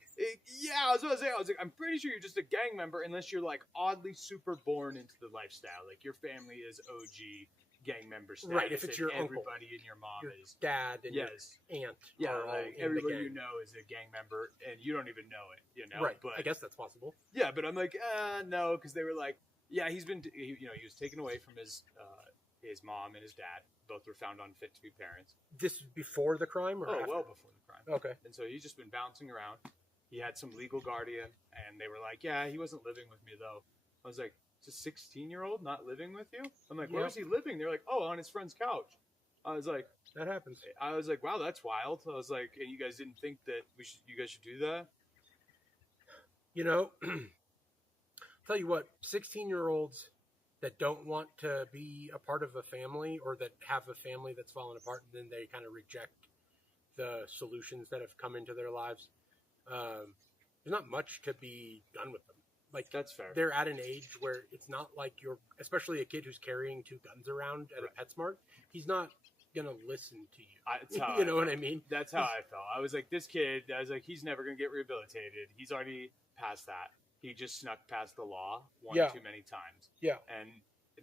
Yeah, I was saying. I was like, I'm pretty sure you're just a gang member unless you're like oddly super born into the lifestyle. Like your family is OG gang member status. Right, if it's your everybody uncle, and your mom your is dad and yes, your aunt. Yeah, are all like in everybody the you gang. know is a gang member and you don't even know it. You know, Right? But I guess that's possible. yeah, but I'm like, no, because they were like, yeah, he was taken away from his mom and his dad. Both were found unfit to be parents. This is before the crime, or after? Well before the crime. Okay. And so he's just been bouncing around. He had some legal guardian, and they were like, yeah, he wasn't living with me, though. I was like, it's a 16-year-old not living with you? I'm like, where was he living? They're like, oh, on his friend's couch. I was like... That happens. I was like, wow, that's wild. I was like, and you guys didn't think that you guys should do that? You know, tell you what, 16-year-olds that don't want to be a part of a family or that have a family that's fallen apart and then they kind of reject the solutions that have come into their lives, there's not much to be done with them. Like, that's fair. They're at an age where it's not like especially a kid who's carrying 2 guns around at a PetSmart, he's not going to listen to you. You know what I mean? That's how I felt. I was like, this kid, I was like, he's never going to get rehabilitated. He's already past that. He just snuck past the law one too many times. Yeah. And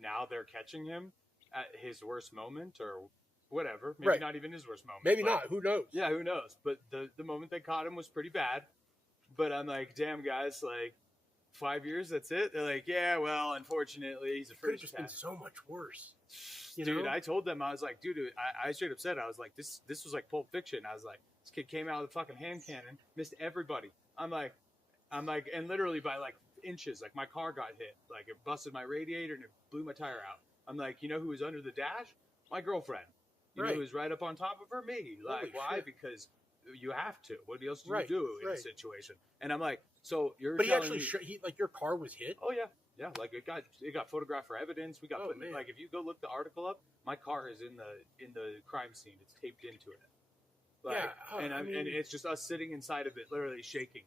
now they're catching him at his worst moment or whatever. Maybe not even his worst moment. Maybe not. Who knows? Yeah, who knows? But the moment they caught him was pretty bad. But I'm like, damn, guys, like 5 years, that's it? They're like, yeah, well, unfortunately, he's a could have first just been so much worse. Dude, I told them, I was like, dude, I straight up said, I was like, this was like Pulp Fiction. I was like, this kid came out of the fucking hand cannon, missed everybody. I'm like, and literally by like inches, like my car got hit, like it busted my radiator and it blew my tire out. I'm like, you know who was under the dash? My girlfriend. You know who was right up on top of her? Me. Like, why? Shit. Because you have to. What else do you do in a situation? And I'm like, so you're. But he actually, like your car was hit. Oh yeah. Like it got photographed for evidence. We got like if you go look the article up, my car is in the crime scene. It's taped into it. Like, and it's just us sitting inside of it, literally shaking.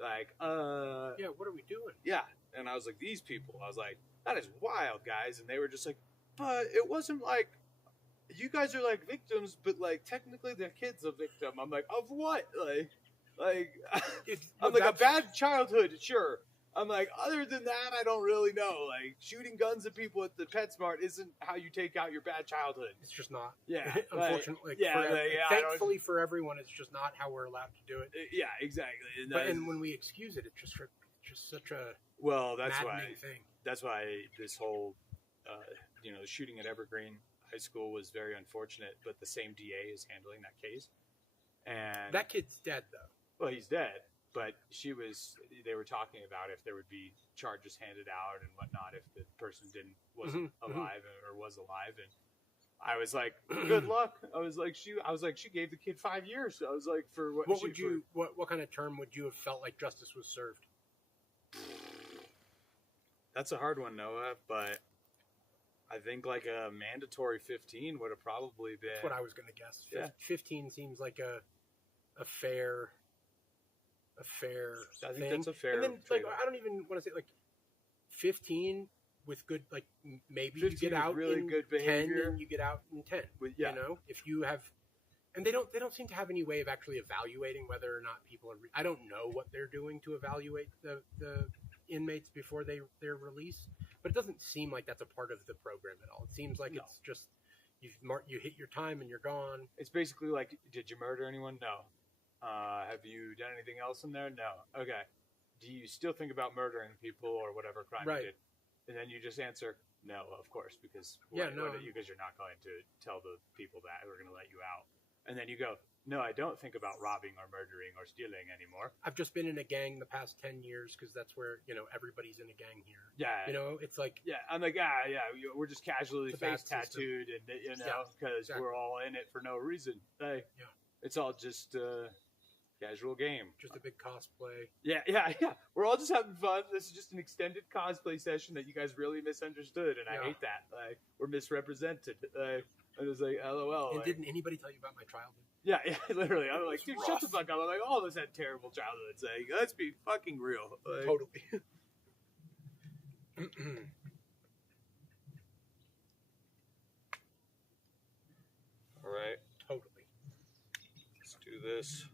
Like, yeah, what are we doing? Yeah. And I was like, these people, I was like, that is wild, guys. And they were just like, but it wasn't like, you guys are like victims, but like technically the kid's a victim. I'm like, of what? Like I'm like, a bad childhood, sure. I'm like, other than that, I don't really know. Like, shooting guns at people at the PetSmart isn't how you take out your bad childhood. It's just not. Yeah. Unfortunately. Thankfully for everyone, it's just not how we're allowed to do it. Yeah, exactly. And when we excuse it, it's just such a maddening thing. That's why this whole, shooting at Evergreen High School was very unfortunate, but the same DA is handling that case. And that kid's dead, though. Well, he's dead. But they were talking about if there would be charges handed out and whatnot if the person wasn't alive or was alive. And I was like, good luck. I was like, she gave the kid 5 years. I was like, for what? What kind of term would you have felt like justice was served? That's a hard one, Noah, but I think like a mandatory 15 would have probably been. That's what I was going to guess. Yeah. 15 seems like a fair I think thing. That's a fair. And then, like, I don't even want to say like 15 with good, like maybe you get out really in good behavior. 10 and you get out in 10. Yeah. You know, if you have, and they don't seem to have any way of actually evaluating whether or not people are. I don't know what they're doing to evaluate the inmates before they're released, but it doesn't seem like that's a part of the program at all. It seems like it's just you hit your time and you're gone. It's basically like, did you murder anyone? No. Have you done anything else in there? No. Okay. Do you still think about murdering people or whatever crime you did? And then you just answer, no, of course, because because you're not going to tell the people that who are going to let you out. And then you go, no, I don't think about robbing or murdering or stealing anymore. I've just been in a gang the past 10 years because that's where, everybody's in a gang here. Yeah. It's like... Yeah, I'm like, we're just casually face tattooed and, because we're all in it for no reason. It's all just... Casual game. Just a big cosplay. Yeah. We're all just having fun. This is just an extended cosplay session that you guys really misunderstood, and I hate that. Like, we're misrepresented. I was like, LOL. And like, didn't anybody tell you about my childhood? Yeah, literally. I'm like, dude, rough. shut the fuck up. I'm like, all of us had terrible childhoods. Like, let's be fucking real. Like, Totally. all right, Totally. let's do this.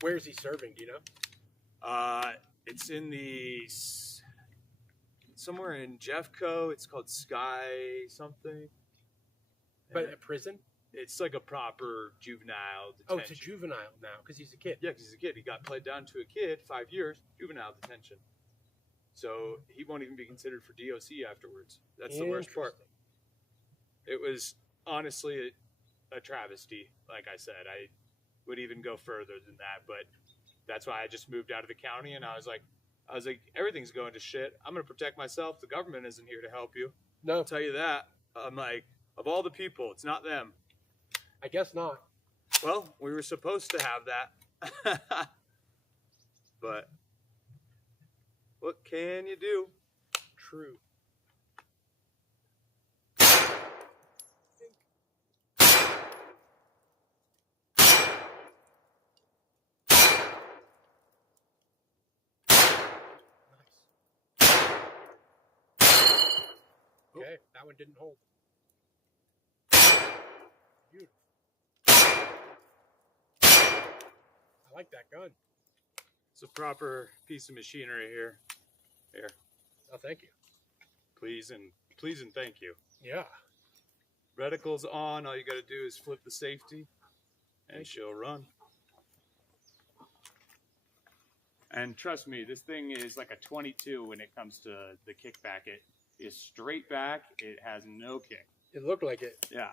Where is he serving? Do you know? It's in somewhere in Jeffco. It's called Sky something. But a prison? It's like a proper juvenile detention. Oh, it's a juvenile now because he's a kid. Yeah, because he's a kid. He got played down to a kid, 5 years, juvenile detention. So he won't even be considered for DOC afterwards. That's the worst part. It was honestly a travesty. Like I said, I would even go further than that, but that's why I just moved out of the county, and I was like, everything's going to shit. I'm going to protect myself. The government isn't here to help you. No. I'll tell you that. I'm like, of all the people, it's not them. I guess not. Well, we were supposed to have that. But what can you do? True. Okay, that one didn't hold. Beautiful. I like that gun. It's a proper piece of machinery here. Here, Oh, thank you. please and thank you. Yeah. Reticle's on. All you got to do is flip the safety, and she'll run. And trust me, this thing is like a 22 when it comes to the kickback. It is straight back. It has no kick. It looked like it. Yeah.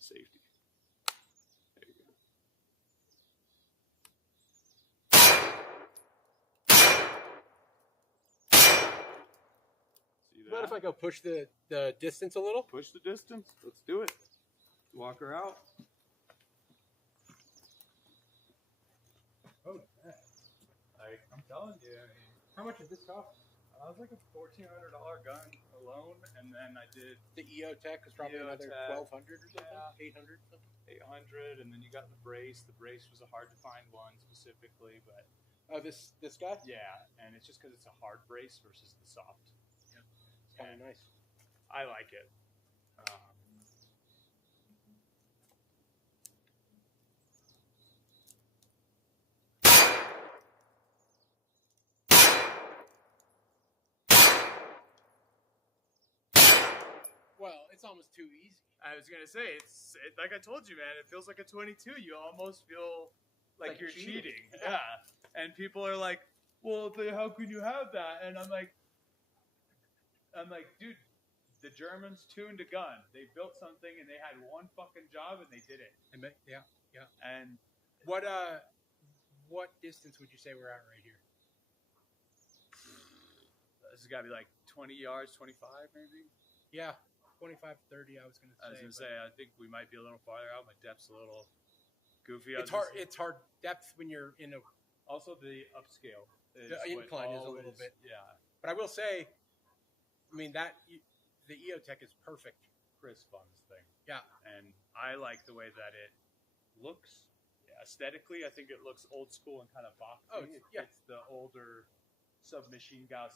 Safety. There you go. See that? What if I go push the distance a little? Push the distance. Let's do it. Walk her out. Oh, Like, I'm telling you, I mean, how much did this cost? I was like a $1,400 gun alone, and then I did The EO Tech is probably another EOTech. 1,200 or something, Yeah. 800 something. 800, and then you got the brace. The brace was a hard to find one specifically, but Oh, this guy? yeah, and it's just because it's a hard brace versus the soft. It's kind of nice. I like it. Well, it's almost too easy. I was gonna say like I told you, man. It feels like a 22. You almost feel like you're cheating. Yeah. And people are like, "Well, how can you have that?" And I'm like, dude, the Germans tuned a gun. They built something and they had one fucking job and they did it. Yeah. And What distance would you say we're at right here? this has got to be like 20 yards, 25 maybe. Yeah, 25, 30. I was gonna say. I was gonna say I think we might be a little farther out. My depth's a little goofy. It's hard. It's hard depth when you're in a. Also, the upscale. The incline is a little bit. Yeah. But I will say, I mean the EO Tech is perfect. Chris funds thing. Yeah. And I like the way that it looks. Aesthetically, I think it looks old school and kind of boxy. Oh, yeah. It's the older submachine gun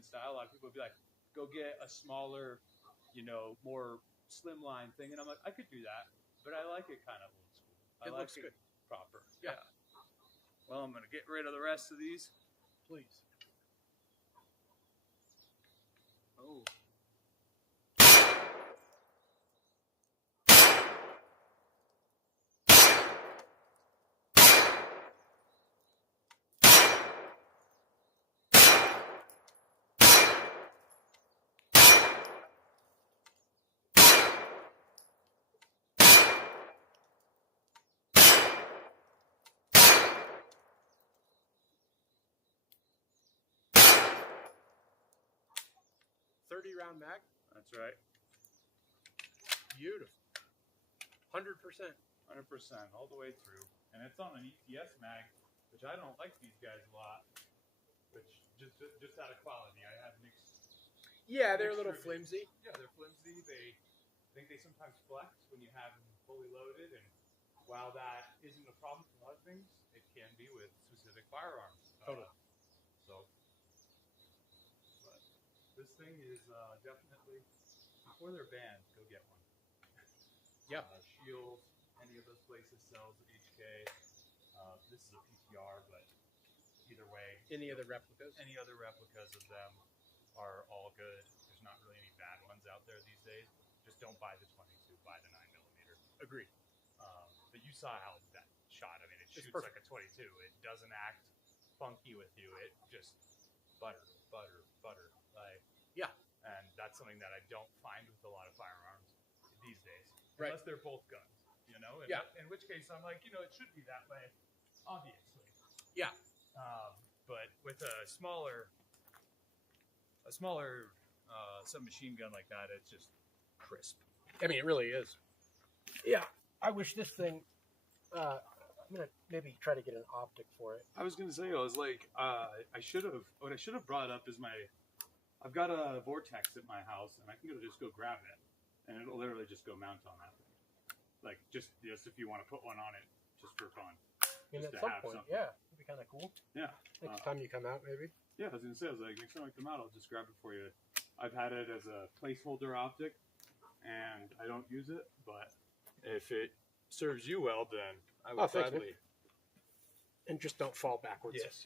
style. A lot of people would be like, go get a smaller, more slimline thing. And I'm like, I could do that, but I like it kind of old school. It looks good. Proper. Yeah. Well, I'm gonna get rid of the rest of these. Please. Oh. .30 round mag. That's right. Beautiful. 100%. 100% all the way through, and it's on an ETS mag, which I don't like these guys a lot. Which just out of quality, I have mixed. Yeah, they're a little flimsy. Yeah, they're flimsy. I think they sometimes flex when you have them fully loaded, and while that isn't a problem for a lot of things, it can be with specific firearms. Totally. But this thing is definitely, before they're banned, go get one. Yeah. Shields, any of those places sells HK. This is a PTR, but either way. Any other replicas? Any other replicas of them are all good. There's not really any bad ones out there these days. Just don't buy the 22, buy the 9mm. Agreed. But you saw how that shot. I mean, it shoots like a 22. It doesn't act funky with you. It just butter. Like, yeah. And that's something that I don't find with a lot of firearms these days. Right. Unless they're both guns, you know? And yeah. In which case, I'm like, it should be that way, obviously. Yeah. But with a smaller submachine gun like that, it's just crisp. I mean, it really is. Yeah. I wish this thing. I'm gonna maybe try to get an optic for it. I was gonna say, what I should have brought up is I've got a Vortex at my house, and I can just go grab it, and it'll literally just go mount on that thing. Like just if you want to put one on it, just for fun. And at some point, yeah, it'd be kind of cool. Yeah. Next time you come out, maybe. Yeah, I was gonna say, next time I come out, I'll just grab it for you. I've had it as a placeholder optic, and I don't use it, but if it serves you well, then I would gladly. And just don't fall backwards. Yes.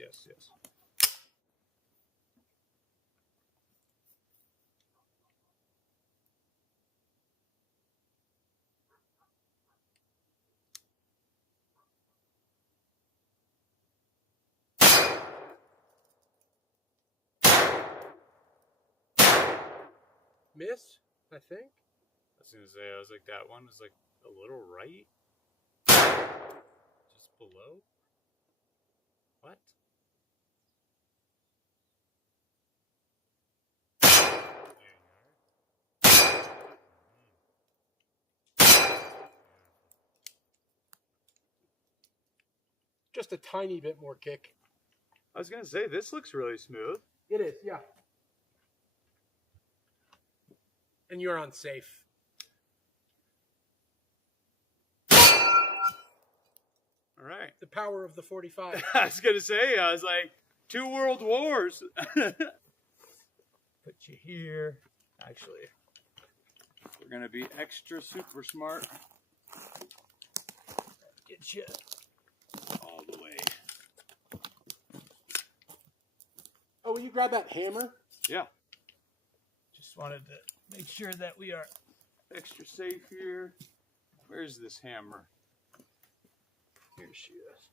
Miss, I think. I was gonna say, I was like, that one was like a little right, just below. What? Just a tiny bit more kick. I was gonna say, this looks really smooth. It is, yeah. And you're on safe. All right. The power of the 45. I was gonna say, I was like, 2 world wars. Put you here. Actually, we're gonna be extra super smart. Get you all the way. Oh, will you grab that hammer? Yeah. Just wanted to make sure that we are extra safe here. Where's this hammer? Here she is.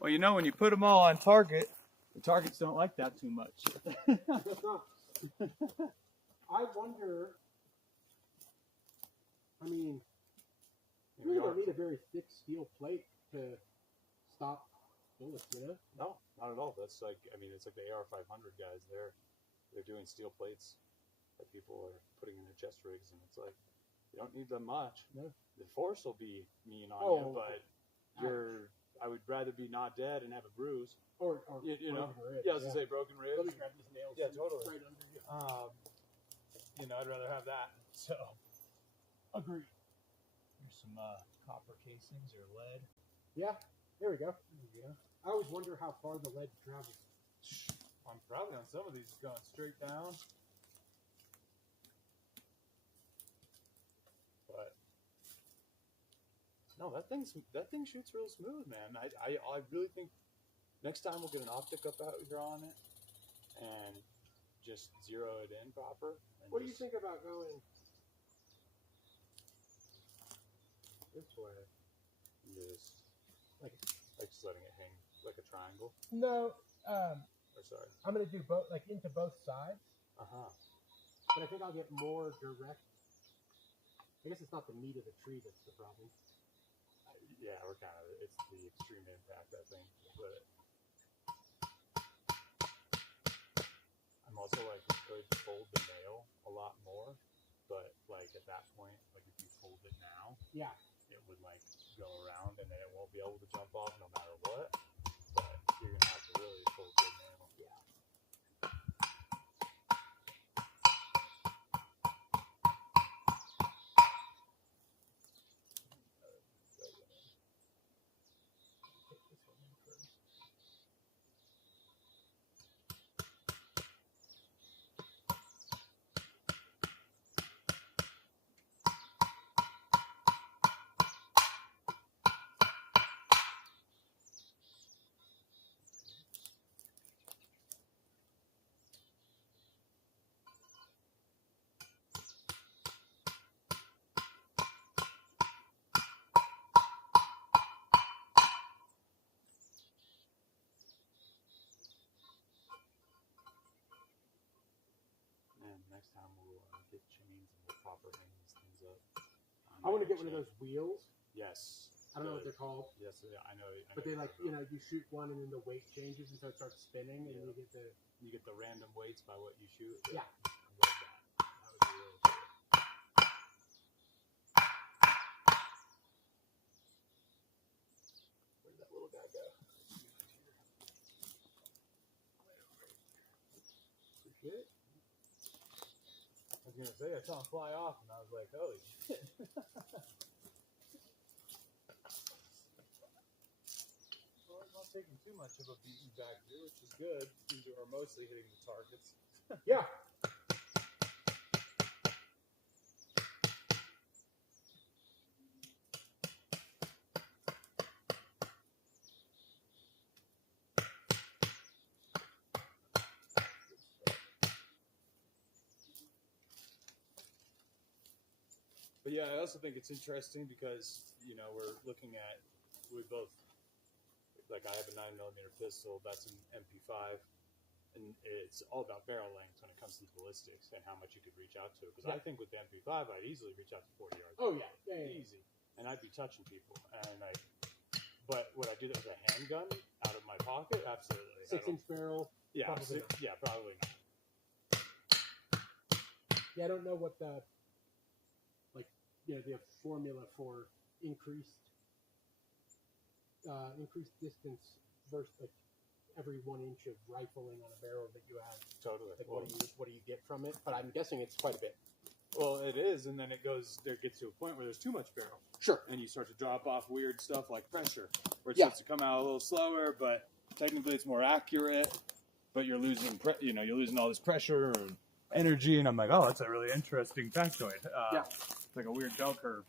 Well, when you put them all on target, the targets don't like that too much. I wonder. I mean, you really don't need a very thick steel plate to stop bullets, you know? No, not at all. That's like, it's like the AR-500 guys. They're doing steel plates that people are putting in their chest rigs, and it's like, you don't need them much. No. The force will be mean on you, but I would rather be not dead and have a bruise. Or you know, ribs, yeah, I was gonna say broken ribs. Let me grab these nails. Yeah, totally. Right under you. I'd rather have that. So, agreed. Here's some copper casings or lead. Yeah, there we go. I always wonder how far the lead travels. I'm probably on some of these going straight down. But no, that thing shoots real smooth, man. I really think next time we'll get an optic up out here on it and just zero it in proper. What do you think about going this way? Just like just letting it hang like a triangle. No. Sorry. I'm gonna do both, like into both sides. But I think I'll get more direct. I guess it's not the meat of the tree that's the problem. Yeah, it's the extreme impact, I think. But I'm also like, you could fold the nail a lot more, but like at that point, like if you pulled it now, Yeah. it would like go around and then it won't be able to jump off no matter what. But you're gonna have to really pull good now. Yeah. And next time we'll get chains and we'll proper hang these things up. I want to get one of those wheels. Yes. I don't know what they're called. Yes, I know. But they like, you shoot one and then the weight changes and so it starts spinning and you get the random weights by what you shoot. Yeah. I love that. That would be really cool. Where'd that little guy go? Appreciate it. I was gonna say I saw him fly off and I was like, holy shit. Well, it's not taking too much of a beating back here, which is good. Since we're mostly hitting the targets. Yeah. But yeah, I also think it's interesting because, we're looking at, we both, like I have a 9mm pistol, that's an MP5, and it's all about barrel length when it comes to the ballistics and how much you could reach out to. Because I think with the MP5, I'd easily reach out to 40 yards. Oh, yeah. Yeah. Easy. And I'd be touching people. But would I do that with a handgun out of my pocket? Absolutely. 6-inch barrel? Yeah, Probably not. probably not. Yeah, I don't know what the formula for increased distance versus like every 1 inch of rifling on a barrel that you have. Totally. Like, what do you get from it? But I'm guessing it's quite a bit. Well, it is, and then it gets to a point where there's too much barrel. Sure. And you start to drop off weird stuff like pressure, where it Yeah. starts to come out a little slower, but technically it's more accurate. But you're losing, you're losing all this pressure and energy, and I'm like, oh, that's a really interesting factoid. It's like a weird bell curve.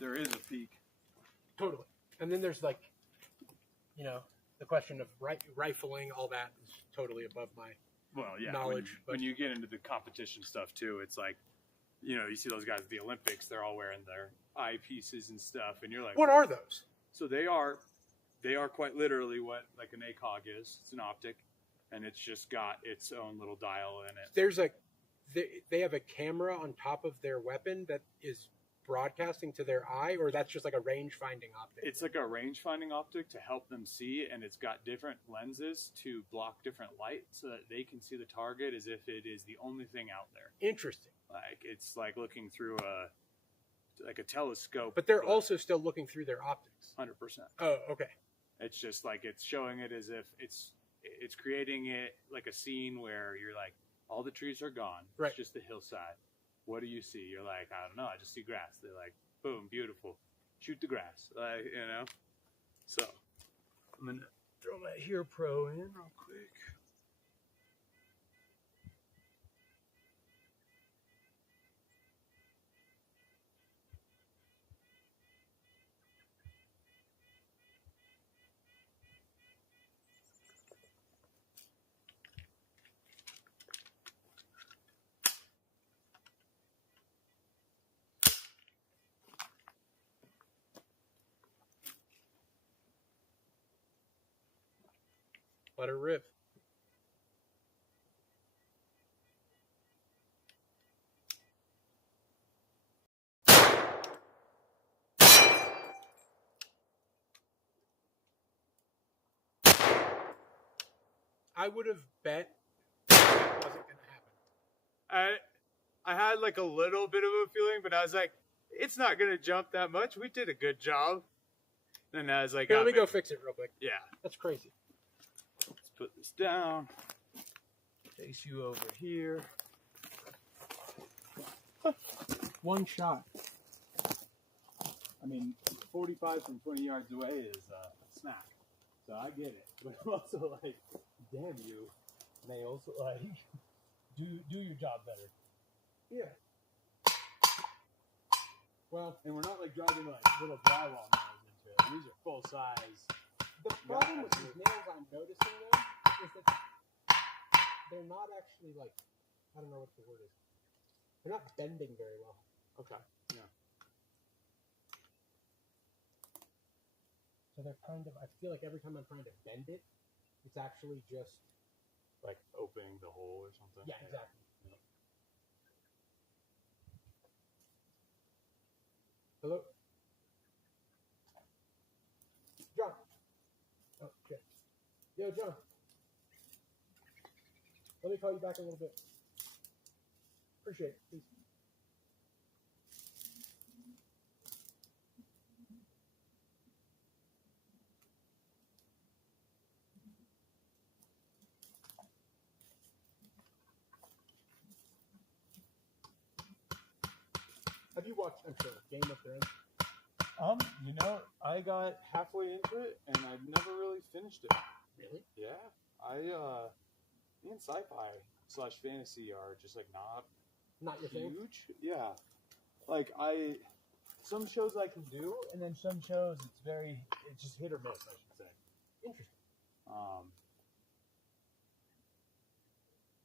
There is a peak. Totally. And then there's like, the question of rifling, all that is totally above my knowledge. When you get into the competition stuff too, it's like, you see those guys at the Olympics, they're all wearing their eyepieces and stuff, and you're like, what are those? So they are quite literally what like an ACOG is. It's an optic, and it's just got its own little dial in it. They have a camera on top of their weapon that is broadcasting to their eye, or that's just like a range-finding optic? It's like a range-finding optic to help them see, and it's got different lenses to block different light so that they can see the target as if it is the only thing out there. Interesting. Like, it's like looking through a telescope. But they're also still looking through their optics. 100%. Oh, okay. It's just like it's showing it as if it's creating it like a scene where you're like, all the trees are gone. Right. It's just the hillside. What do you see? You're like, I don't know. I just see grass. They're like, boom, beautiful. Shoot the grass. So I'm going to throw my Hero Pro in real quick. Let her rip. I would have bet that wasn't going to happen. I had like a little bit of a feeling, but I was like, it's not gonna jump that much. We did a good job. And I was like, Here, let me go fix it real quick. Yeah, that's crazy. Let's put this down. Face you over here. One shot. I mean, 45 from 20 yards away is a smack. So I get it. But I'm also like, damn you, males, like, do your job better. Yeah. Well, and we're not like driving like little drywall nails into it. These are full size. The problem with these nails I'm noticing though is that they're not actually like, I don't know what the word is. They're not bending very well. Okay. Yeah. So they're kind of, I feel like every time I'm trying to bend it, it's actually just like opening the hole or something. Yeah, exactly. Yeah. Hello? John. Oh, shit. Yo, John. Let me call you back in a little bit. Appreciate it. Peace. Have you watched, I'm sure, Game of Thrones? You know, I got halfway into it and I've never really finished it. Really? Yeah. Me and sci-fi / fantasy are just like not your thing? huge. Yeah. Like some shows I can do, and then some shows it's just hit or miss, I should say. Interesting.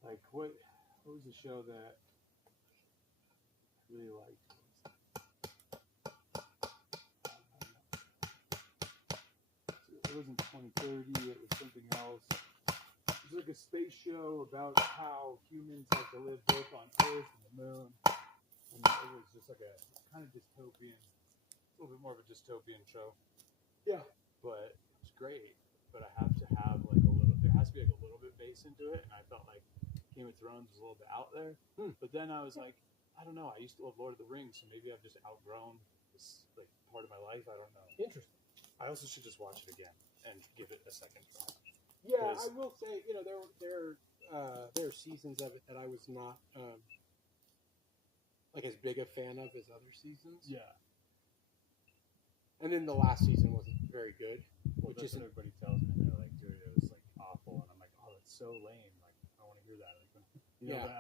Like what was the show that I really liked? It wasn't 2030, it was something else. It was like a space show about how humans have to live both on Earth and the moon. And it was just like a kind of dystopian, a little bit more of a dystopian show. Yeah. But it's great. But I have to have like there has to be like a little bit bass into it. And I felt like Game of Thrones was a little bit out there. But then I was like, I don't know, I used to love Lord of the Rings, so maybe I've just outgrown this like part of my life. I don't know. Interesting. I also should just watch it again and give it a second try. Yeah, I will say, you know, there are seasons of it that I was not like as big a fan of as other seasons. Yeah. And then the last season wasn't very good. Well, that's what everybody tells me. They're like, dude, it was like awful, and I'm like, oh, that's so lame. Like, I don't want to hear that. Like,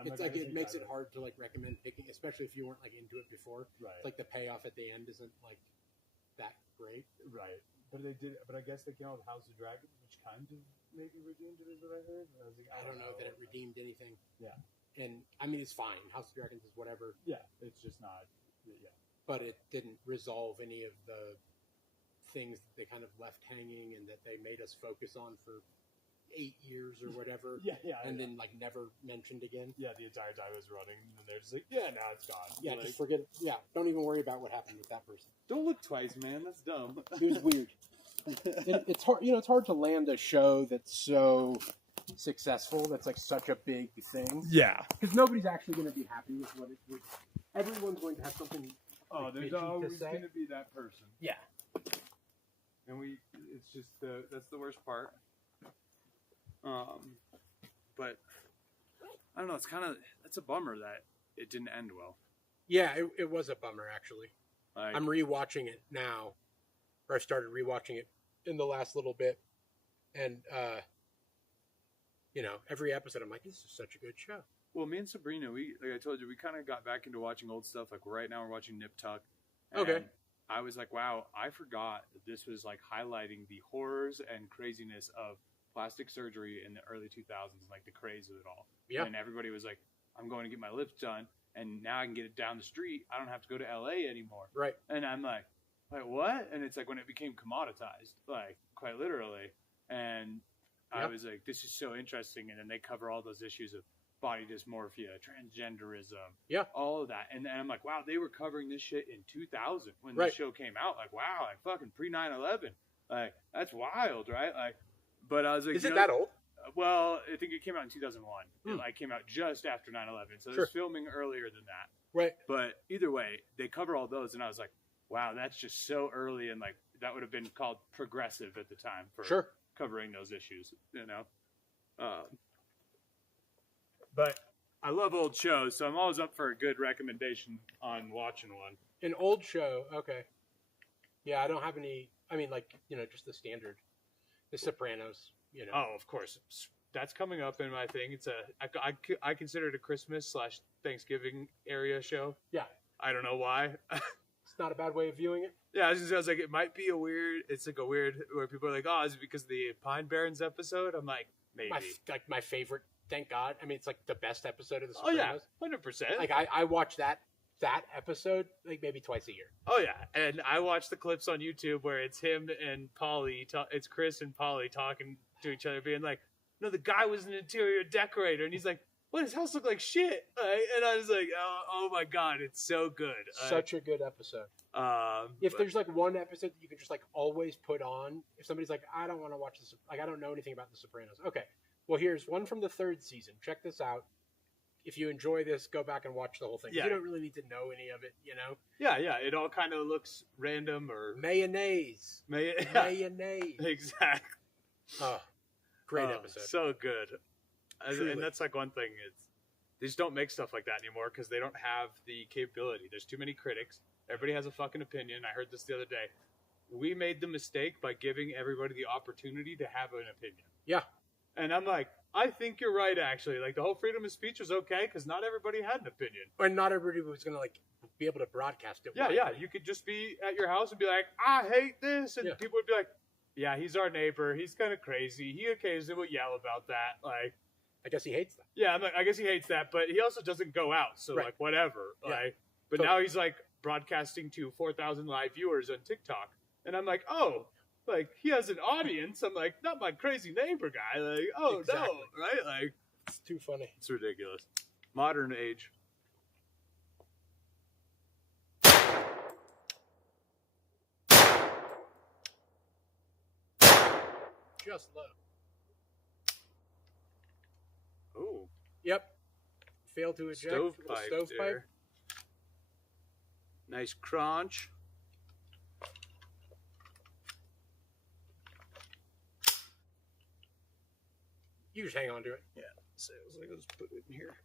it's like it makes it hard to like recommend picking, especially if you weren't like into it before. Right. It's like the payoff at the end isn't like that great. Right. But I guess they came out with House of Dragons, which kind of maybe redeemed it, is what I heard. I was like, I don't know that it redeemed anything. Yeah. And I mean, it's fine. House of Dragons is whatever. Yeah, it's just not. Yeah. But it didn't resolve any of the things that they kind of left hanging and that they made us focus on for 8 years or whatever. And then like never mentioned again. Yeah, the entire time I was running, and they're just like, yeah, now it's gone. Yeah, like, just forget it. Yeah, don't even worry about what happened with that person. Don't look twice, man. That's dumb. It was weird. It's hard, you know. It's hard to land a show that's so successful. That's like such a big thing. Yeah, because nobody's actually going to be happy with what it would. Everyone's going to have something. Oh, there's always going to be that person. Yeah, and it's just that's the worst part. But I don't know. It's a bummer that it didn't end well. Yeah, it was a bummer actually. I'm rewatching it now. I started rewatching it in the last little bit, and you know, every episode I'm like, this is such a good show. Well, me and Sabrina, like I told you, we kind of got back into watching old stuff. Like right now, we're watching Nip Tuck. Okay. I was like, wow, I forgot that this was like highlighting the horrors and craziness of plastic surgery in the early 2000s, like the craze of it all. Yeah. And everybody was like, I'm going to get my lips done, and now I can get it down the street. I don't have to go to LA anymore. Right. And I'm like what? And it's like when it became commoditized, like quite literally. And I was like, this is so interesting. And then they cover all those issues of body dysmorphia, transgenderism, all of that. And then I'm like, wow, they were covering this shit in 2000 when the show came out. Like, wow, like fucking pre 9/11. Like, that's wild, right? Like, but I was like, is it that old? Well, I think it came out in 2001. It like came out just after 9/11, so it was filming earlier than that. Right. But either way, they cover all those, and I was like, wow, that's just so early, and like that would have been called progressive at the time for covering those issues, you know. But I love old shows, so I'm always up for a good recommendation on watching one. An old show, okay. Yeah, I don't have any. I mean, like, you know, just the standard, The Sopranos. You know. Oh, of course, that's coming up in my thing. It's I consider it a Christmas/Thanksgiving area show. Yeah. I don't know why. It's not a bad way of viewing it. Yeah, I was like, it might be a weird. It's like a weird where people are like, oh, is it because of the Pine Barrens episode? I'm like, maybe. My favorite. Thank God. I mean, it's like the best episode of The Sopranos. Oh yeah, 100%. Like I watch that episode like maybe twice a year. Oh yeah, and I watch the clips on YouTube where it's him and Polly. It's Chris and Polly talking to each other, being like, "No, the guy was an interior decorator," and he's like, "What? His house look like shit." And I was like, "Oh my God, it's so good." Such a good episode. If there's like one episode that you can just like always put on, if somebody's like, "I don't want to watch this," like I don't know anything about The Sopranos. Okay, well here's one from the 3rd season. Check this out. If you enjoy this, go back and watch the whole thing. Yeah. You don't really need to know any of it, you know? Yeah. It all kind of looks random or... Mayonnaise. Mayonnaise. Exactly. Oh, great episode. So good. And that's like one thing. They just don't make stuff like that anymore because they don't have the capability. There's too many critics. Everybody has a fucking opinion. I heard this the other day. We made the mistake by giving everybody the opportunity to have an opinion. Yeah. And I'm like, I think you're right, actually. Like, the whole freedom of speech was okay because not everybody had an opinion. And not everybody was going to, like, be able to broadcast it. Yeah. You could just be at your house and be like, I hate this. And people would be like, yeah, he's our neighbor. He's kind of crazy. He occasionally will yell about that. Like, I guess he hates that. Yeah, I'm like, I guess he hates that. But he also doesn't go out. So, like, whatever. Yeah. Like, but now he's, like, broadcasting to 4,000 live viewers on TikTok. And I'm like, oh. Like, he has an audience. I'm like, not my crazy neighbor guy. Like, oh, exactly. No, right? Like, it's too funny. It's ridiculous. Modern age. Just low. Oh. Yep. Failed to eject. Stovepipe. Nice crunch. You just hang on to it. Yeah. So I was like, let's put it in here.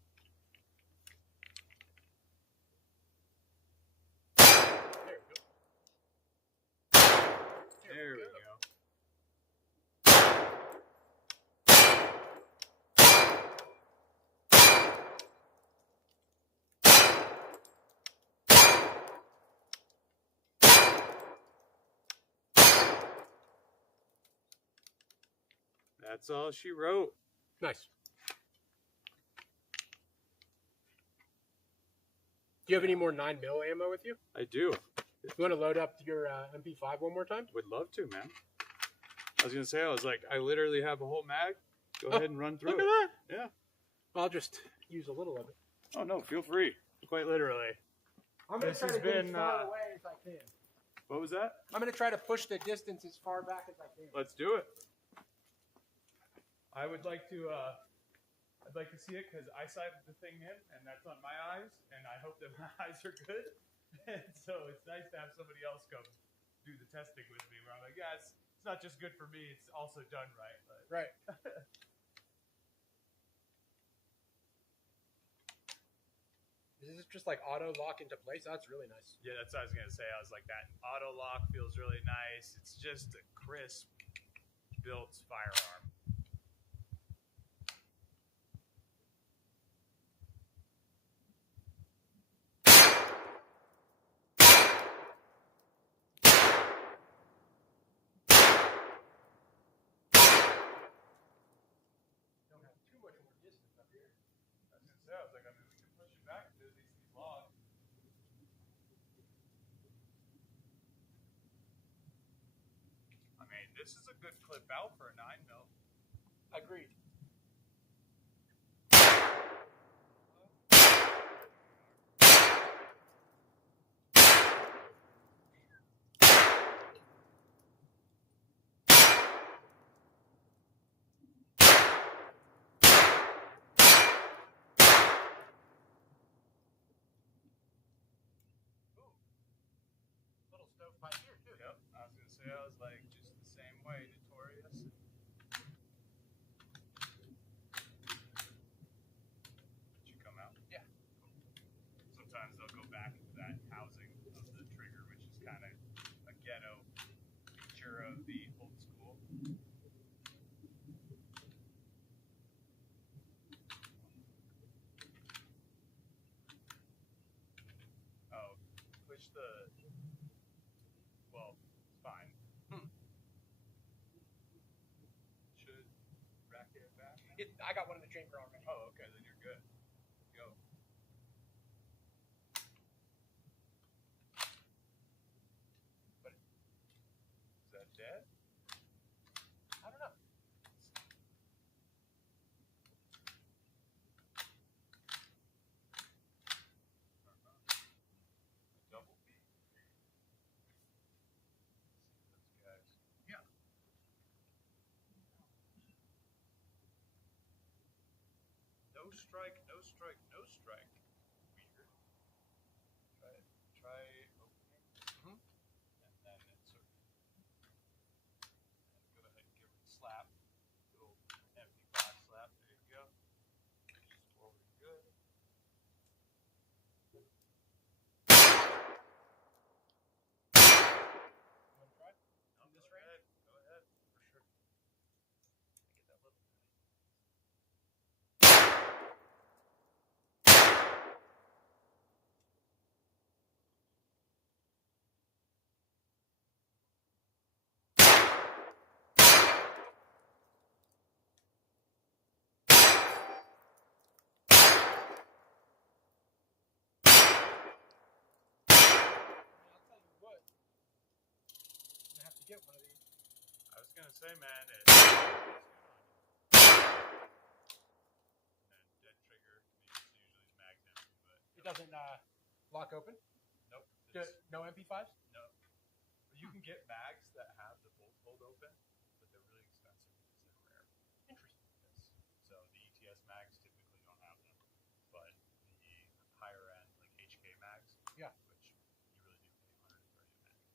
There we go. That's all she wrote. Nice. Do you have any more 9mm ammo with you? I do. You want to load up your MP5 one more time? Would love to, man. I was going to say, I literally have a whole mag. Go ahead and run through look it. At that. Yeah. I'll just use a little of it. Oh, no, feel free. Quite literally. I'm going to try to get as far away as I can. What was that? I'm going to try to push the distance as far back as I can. Let's do it. I would like to, I'd like to see it because I sighted the thing in, and that's on my eyes, and I hope that my eyes are good. And so it's nice to have somebody else come do the testing with me, where I'm like, yeah, it's not just good for me, it's also done right. But. Right. Is this just like auto lock into place? Oh, that's really nice. Yeah, that's what I was going to say. I was like, that auto lock feels really nice. It's just a crisp built firearm. I was like, I mean, we can push it back to these logs. I mean, this is a good clip out for a 9mm. Agreed. I was like, just the same way, notorious. Did you come out? Yeah. Sometimes they'll go back into that housing of the trigger, which is kind of a ghetto picture of the old school. Oh, push the. Well, it's fine. Should racket it back? I got one in the chamber already. Oh, okay, then you're good. Go. But Is that dead? I don't know. A double B? Those guys. Yeah. No strike, no strike, no strike. Weird. Try opening. Mhm. And then insert. And go ahead and give it a slap. Little empty box slap. There you go. Just forward good. You want to try? No, In this go range? ahead. Go ahead. For sure. Get that little. I'll tell you what. I'm gonna have to get one of these. I was gonna say, man, it's good on you. And dead trigger means usually the mag's empty, but It doesn't lock open. nope. No MP5s. No. You can get mags that have the bolt hold open, but they're really expensive because they're rare. Interesting. Yes. So the ETS mags typically don't have them, but the higher end, like HK mags, Yeah. which you really do pay 130 a mag.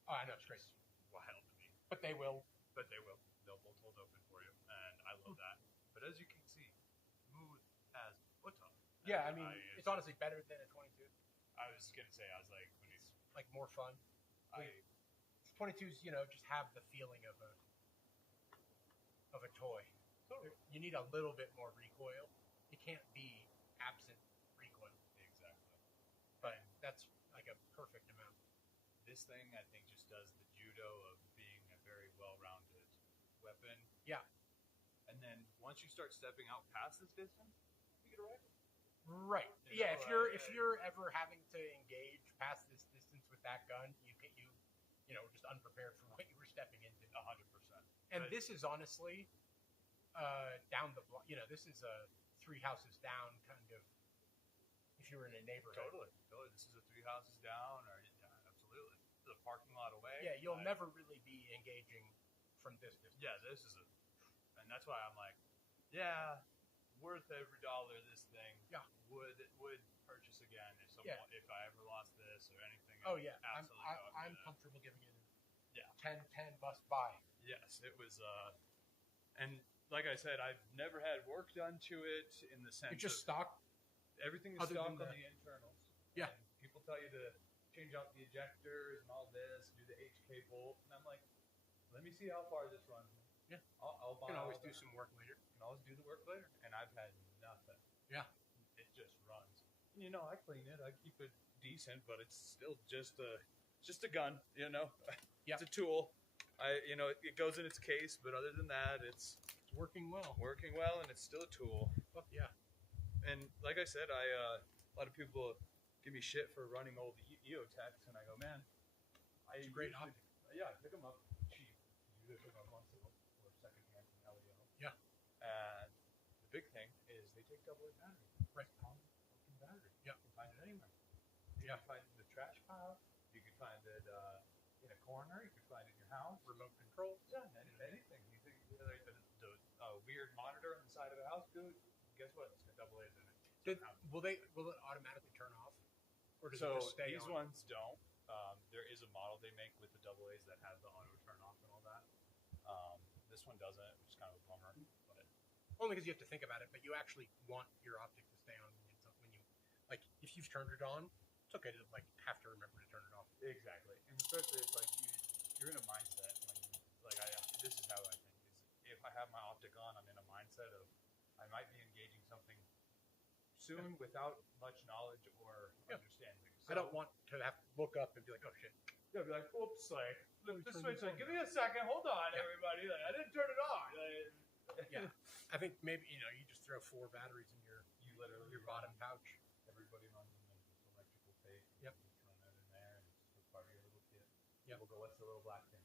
Oh, I know it's crazy. Wild to me. But they will. But they will. They'll bolt hold open for you, and I love that. But as you can see, smooth as butter. Yeah, I And mean, it's honestly better than a 22. I was gonna say, I was like, when he's, Like more fun. I 22s, just have the feeling of a toy. totally You need a little bit more recoil. You can't be absent recoil, exactly. but that's like a perfect amount. This thing, I think, just does the judo of being a very well-rounded weapon. Yeah. And then once you start stepping out past this distance, you get a rifle. Right. You Yeah. know, If you're ever having to engage past this distance with that gun, just unprepared for what you were stepping into. 100%. And But- this is honestly down the block. This is a 3 houses down kind of. If you were in a neighborhood. Totally. This is a 3 houses down, or yeah, absolutely. The parking lot away. Yeah, you'll never really be engaging from this distance. Yeah, this is and that's why I'm like, yeah, worth every dollar. This thing. Yeah. Would purchase again if I ever lost this or anything. Oh yeah, Absolutely. I'm comfortable giving it. Yeah. 10 must buy. Yes, it was. And like I said, I've never had work done to it in the sense It's just of stock. everything is other stock than on the- the internals. Yeah. And people tell you to change out the ejectors and all this, do the HK bolt, and I'm like, let me see how far this runs me. Yeah. I'll You buy can all always do that. some work later. Can always do the work later, and I've had nothing. Yeah. It just runs. I clean it. I keep it decent, but it's still just a gun. Yeah. It's a tool. It goes in its case, but other than that, it's It's working well. working well, and it's still a tool. Fuck yeah. And like I said, a lot of people give me shit for running old EOTechs, and I go, man, It's a great usually- optic. Yeah, I pick them up cheap. You pick them up on sale or secondhand from LEO. Yeah. And the big thing is they take double A battery. Right. Common fucking battery. Yeah. You can find it anywhere. You Yeah. can find it in the trash pile. You can find it in a corner. You can find it in your house. Remote control. Yeah, anything. You think like the weird monitor on the side of the house, dude? Guess what? It's got double A's in it. Will it automatically turn off, or does So it just stay these on? ones don't. There is a model they make with the double A's that has the auto turn off and This one doesn't, which is kind of a bummer. But only because you have to think about it, but you actually want your optic to stay on when you like if you've turned it on, it's okay to like have to remember to turn it off. Exactly, and especially if like you're in a mindset when you like this is how I think is if I have my optic on, I'm in a mindset of I might be engaging something soon without much knowledge or understanding. So, I don't want to have to look up and be like, oh shit. Yeah, be like, oops, like the switch, like, give me a second, hold on, everybody, like, I didn't turn it on. Yeah, I think maybe you just throw 4 batteries in your bottom pouch. Everybody runs them in this electrical tape. Yep. You just run that in there, and it's just part of your little kit. Yeah. We'll go. What's the little black thing?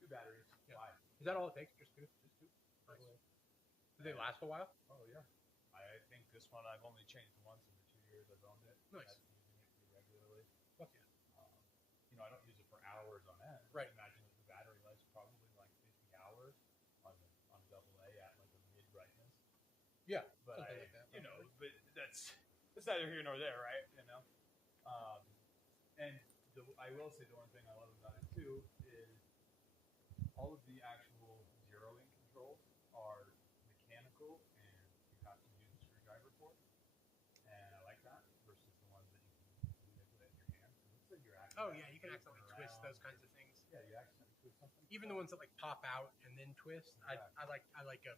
2 batteries. Yeah. Why? Is that all it takes? Just 2? Just 2. Nice. Do they last a while? Oh yeah. I think this one I've only changed once in the 2 years I've owned it. Nice. I've been using it pretty regularly. Fuck yeah. I don't use it for hours on end. Right. Imagine that the battery life's probably like 50 hours on AA at like a mid brightness. Yeah. But something like that. but that's neither here nor there, right? And I will say the one thing I love about it too is all of the actual zeroing controls are mechanical, and you have to use a screwdriver for it. And I like that versus the ones that you can manipulate in your hand. So it looks like you're actually. Oh yeah, you can accidentally twist those kinds of things. Yeah, you accidentally twist something. Even the ones that like pop out and then twist. Yeah. I like a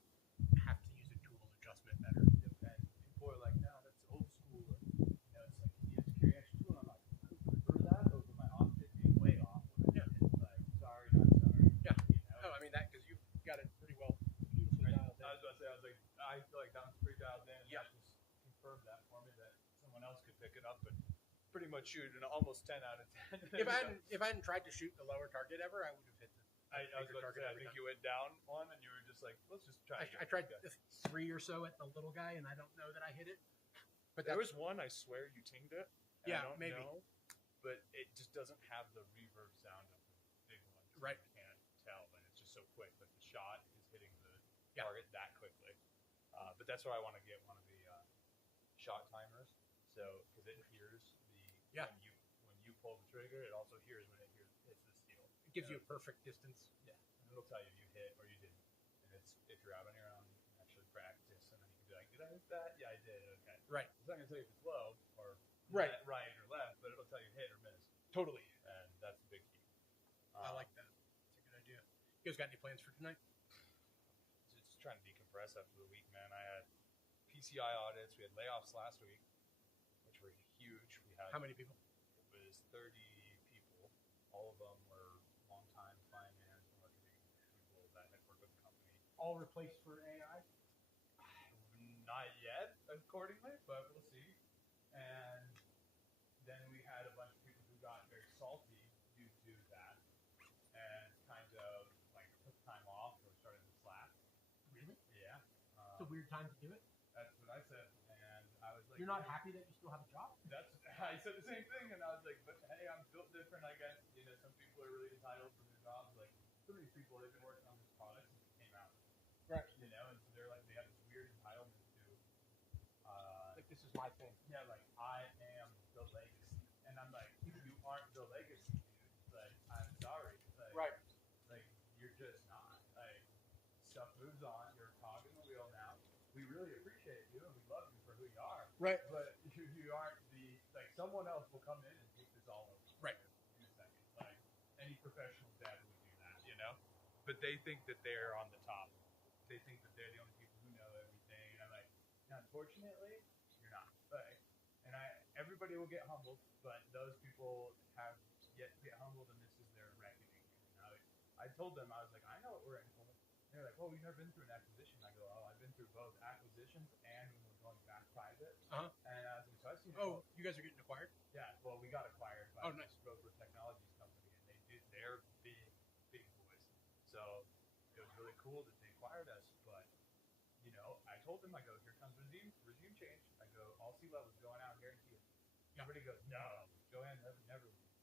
have to use a tool adjustment better. And people are like, no, that's old school. And, it's like you have to carry extra tool. And I'm like, I would prefer that over my optic being way off. When I hit, like, sorry, not sorry. Yeah. Oh, I mean that because you've got it pretty well, beautifully dialed in. I was about to say, I feel like that one's pretty dialed in. Yeah. That just confirmed that for me that someone else could pick it up and pretty much shoot an almost 10 out of 10. If I hadn't tried to shoot the lower target ever, I would have hit the. I was about to say, I think you went down one and you were just like, let's just try. I tried 3 or so at the little guy, and I don't know that I hit it. But there was one, I swear you tinged it. Yeah, I don't maybe. know, but it just doesn't have the reverb sound of the big ones. Right. You can't tell, and it's just so quick. Like the shot is hitting the target that quickly. But that's why I want to get one of the shot timers. So because it hears when you pull the trigger, it also hears when it hits the steel. It gives you a perfect distance. Yeah, and it'll tell you if you hit or you didn't. And it's if you're out on your own, you can actually practice, and then you can be like, did I hit that? Yeah, I did. Okay. Right. It's not gonna tell you if it's low or right or left, but it'll tell you hit or miss. Totally. And that's the big key. I like that. It's a good idea. You guys got any plans for tonight? Just trying to decompress after the week, man. I had PCI audits. We had layoffs last week, which were huge. We had how many people? It was 30 people. All of them were long-time finance and marketing people that had worked with the company. All replaced for AI? Not yet, accordingly, but we'll see. And then we had a bunch of people who got very salty due to that and kind of like took time off or started to slack. Really? Yeah. It's a weird time to do it. That's what I said, and I was like, "You're not happy that you still have a job?" I said the same thing, and I was like, "But hey, I'm built different, I guess." Some people are really entitled to their jobs. Like some of these people, they've been working on this product since it came out, right? And so they're like, they have this weird entitlement to, like this is my thing. Yeah, like I am the legacy, and I'm like, you aren't the legacy, dude. Like I'm sorry, like, right? Like you're just not. Like stuff moves on. You're a cog in the wheel now. We really appreciate you and we love you for who you are. Right. But you aren't someone else will come in and take this all over. Right. In a second. Like any professional dad would do that, But they think that they're on the top. They think that they're the only people who know everything. And I'm like, unfortunately, you're not. Like, and everybody will get humbled, but those people have yet to get humbled, and this is their reckoning. I told them, I was like, I know what we're in for. They're like, well, we've never been through an acquisition. I go, oh, I've been through both acquisitions and when we're going back private. Uh-huh. And I was like, so I've seen it. Oh, you guys are getting acquired? Yeah, well, we got acquired by nice. Rover Technologies company, and they're big boys. So it was really cool that they acquired us. But I told them, I go, here comes regime change. I go, all C levels going out, guarantee it. Yeah. Everybody goes, no, Joanne never leave.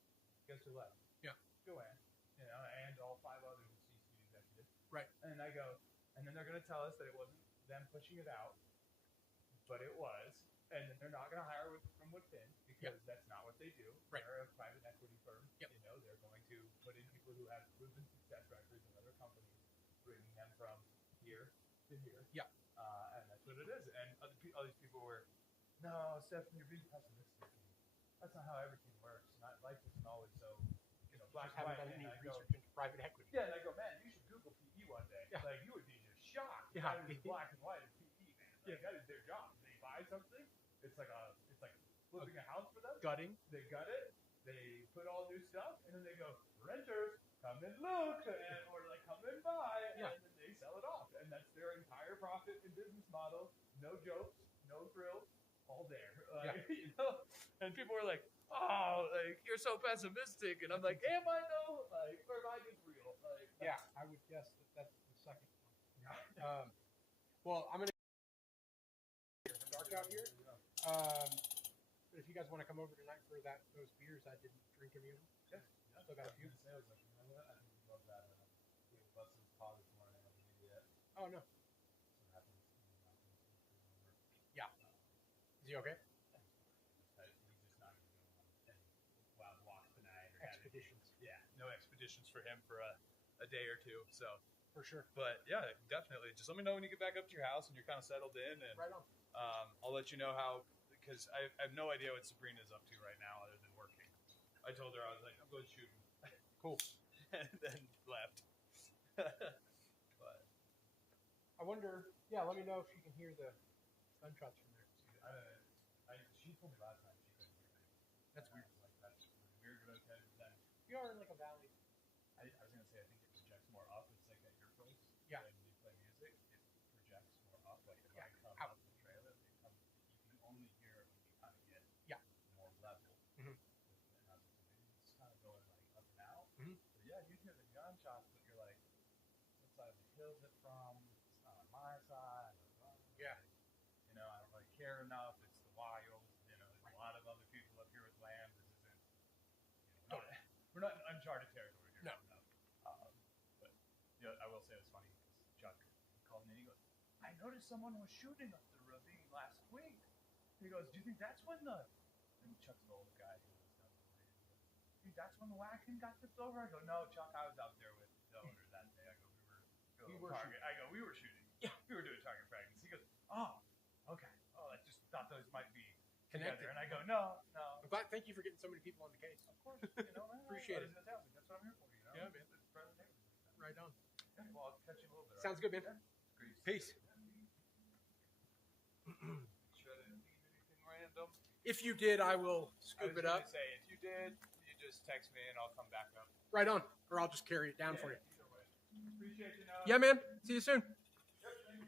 Guess who left? Yeah, Joanne. And all 5 others C-suite executives. Right. And I go, and then they're going to tell us that it wasn't them pushing it out, but it was. And then they're not going to hire from within because that's not what they do. Right. They're a private equity firm. Yep. They're going to put in people who have proven success records in other companies, bringing them to hear. Yeah. And that's what it is. And all these people were, no, Stephen, you're being pessimistic. That's not how everything works. Life isn't always so, black and white. Haven't done any And I go, research into private equity. yeah, and I go, man, you should Google PE one day. Yeah. Like, you would be just shocked. Yeah. That is black and white in PE, man. Like, that is their job. They buy something. It's like flipping a house for them. Gutting. They gut it. They put all new stuff, and then they go, renters, come and look, or like come and buy, and then they sell it off, and that's their entire profit and business model. No jokes, no frills, all there. And people were like, "Oh, like you're so pessimistic," and I'm like, "Am I though? Like, or am I just real?" Like, yeah, I would guess that's the second one. Well, I'm gonna dark out here. But if you guys want to come over tonight for those beers, I didn't drink any of them. Yeah. Still got a few. I was like, you know what? I think we love that. We have buses pause this morning. I haven't made it yet. Oh no. So it happens. Yeah. Is he okay? He's just not going to go on any wild walks tonight. Or Expeditions. Yeah, no expeditions for him for a day or two. So for sure. But yeah, definitely. Just let me know when you get back up to your house and you're kind of settled in. And right on. I'll let you know how, because I have no idea what Sabrina's up to right now other than working. I told her, I was like, I'm going shooting. Cool. And then left. But I wonder, let me know if you can hear the gunshots from there. She told me last night she couldn't hear me. That's weird. Like, that's weird, but okay. Then You are in like a valley. I was going to say, I think it projects more up. It's like at your place. Yeah. When you play music, it projects more up. Like if I come out up the trailer, you can only hear it when you kind of get more level. Mm-hmm. And it's kind of going like up and out. Mm-hmm. So yeah, you hear the gunshots, but you're like, what side of the hills it from? It's not on my side. Yeah. I don't really care enough. It's the wild. There's a lot of other people up here with land. This isn't. We're not in uncharted territory here. No. But I will say it's funny because Chuck called me and he goes, "I noticed someone was shooting up the ravine last week." He goes, "Do you think that's when the?" And Chuck's an old guy who was down the way. "Do you think that's when the wagon got tipped over?" I go, "No, Chuck, I was out there with the owner that day." I go, "We were target." I go, "We were shooting. Yeah, we were doing target practice." He goes, "Oh, okay. Oh, I just thought those might be connected." together." And I go, "No." I'm glad. Thank you for getting so many people on the case. Of course, man. Appreciate it. That's what I'm here for. Yeah, man. It's friendly neighborhood. Right on. Yeah, well, I'll catch you a little bit. Sounds good, man. Peace. Should I leave anything random? If you did, I will scoop it up. Say, if you did, you just text me and I'll come back up. Right on, or I'll just carry it down for you. Either way. Appreciate you, Noah. Yeah, man. See you soon. Yep, thank you.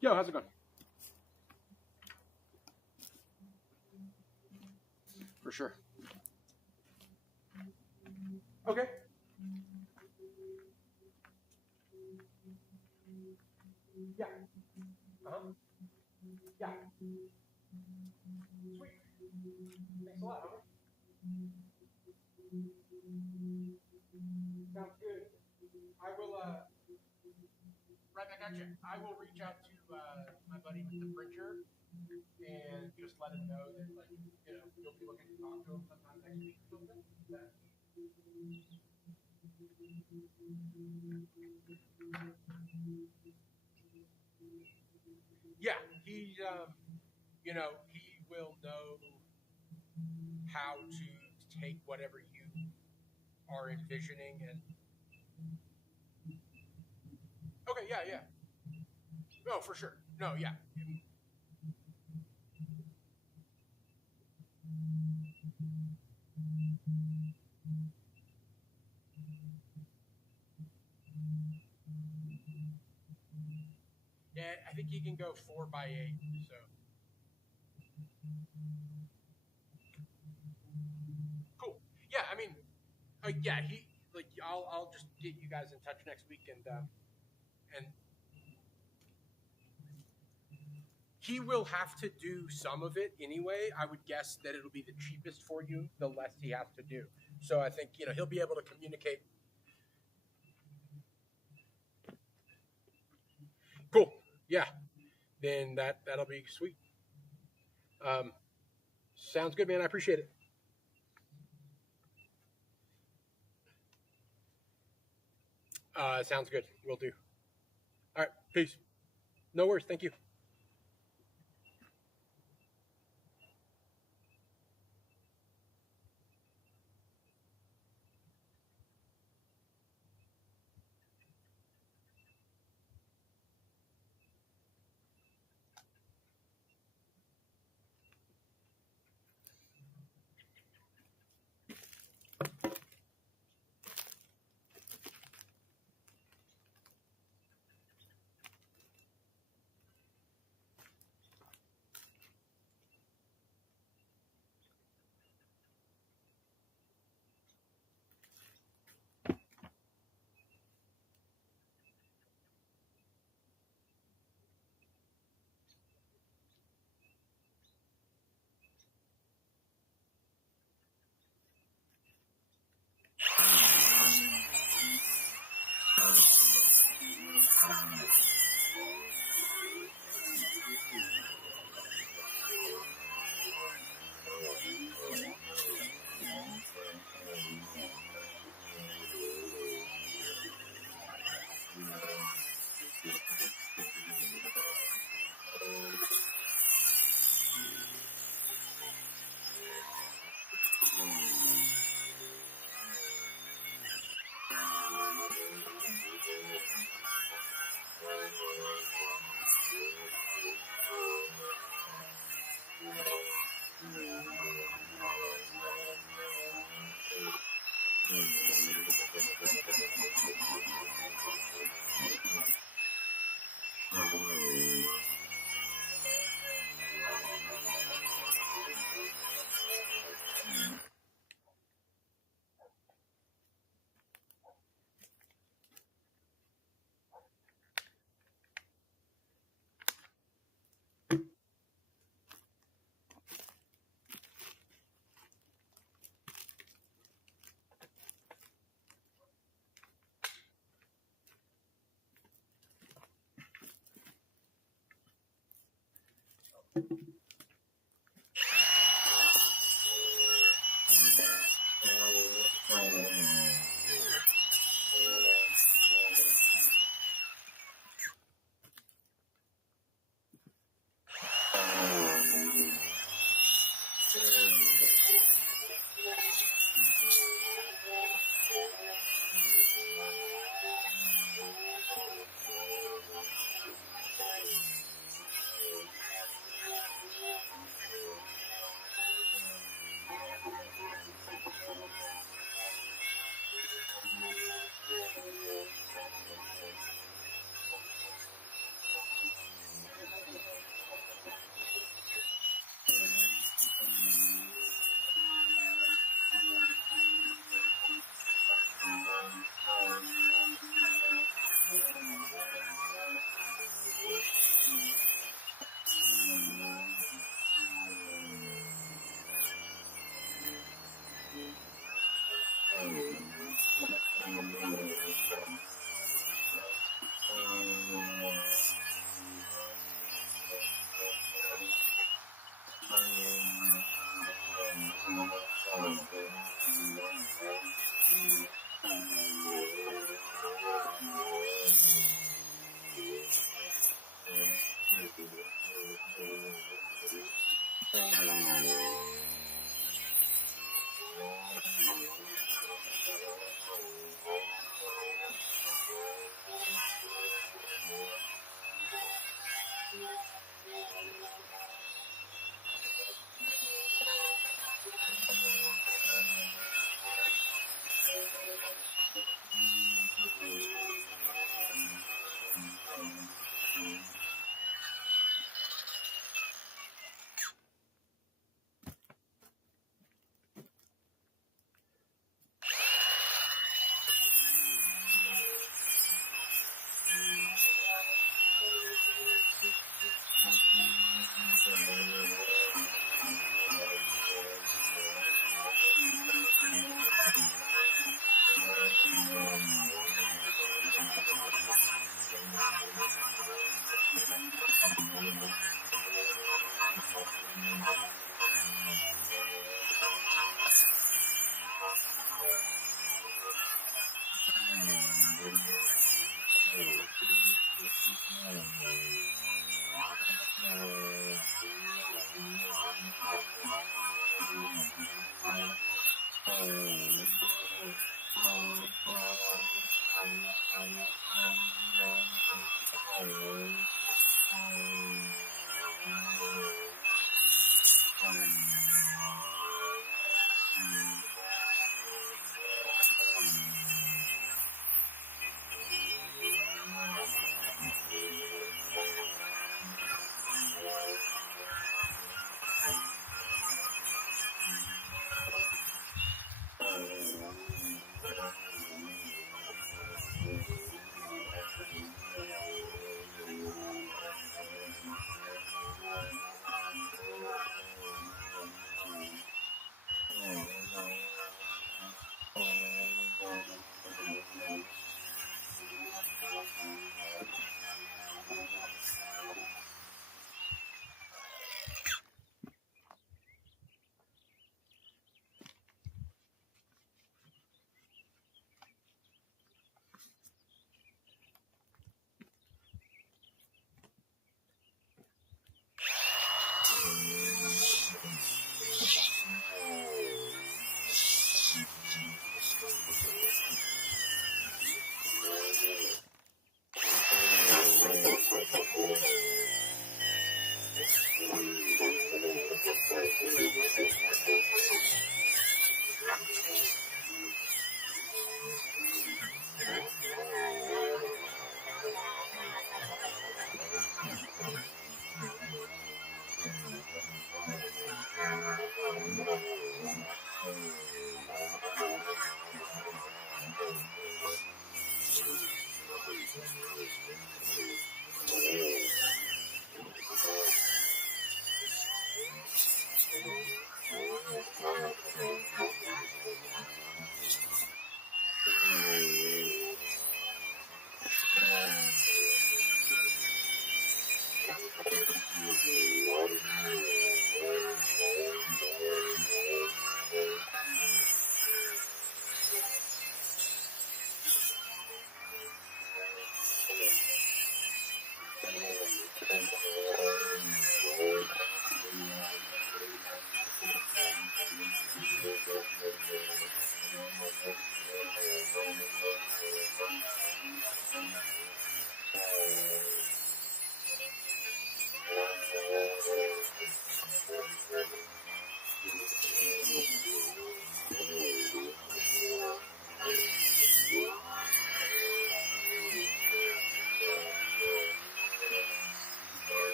Yo, how's it going? For sure. Okay. Yeah. Uh-huh. Yeah. Sweet. Thanks a lot, homie. Sounds good. I will, right back at you. I will reach out to my buddy with the printer and just let him know that, like, you'll be looking to talk to him sometime next week or something. Yeah, he, he will know how to take whatever you are envisioning and. Okay, yeah. No, for sure. No, yeah. Yeah, I think he can go 4x8. So cool. Yeah, I mean, yeah, he like I'll just get you guys in touch next week, and he will have to do some of it anyway. I would guess that it'll be the cheapest for you, the less he has to do. So I think he'll be able to communicate. Cool. Yeah. Then that'll be sweet. Sounds good, man. I appreciate it. Sounds good. We'll do. All right. Peace. No worries. Thank you.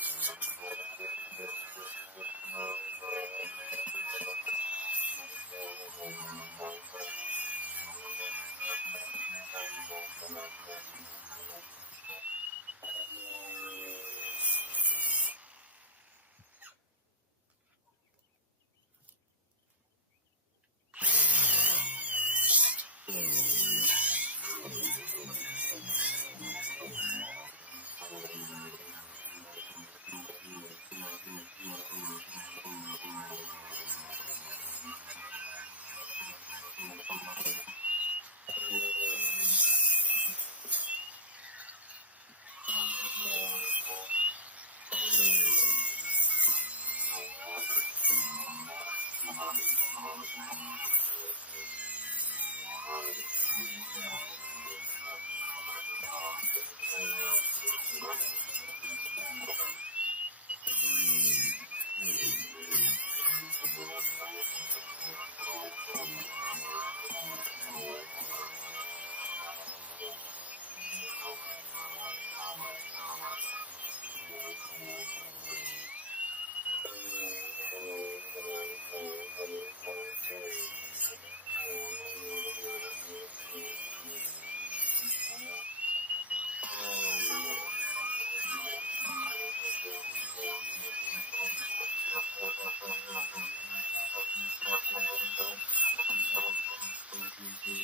Thank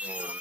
you.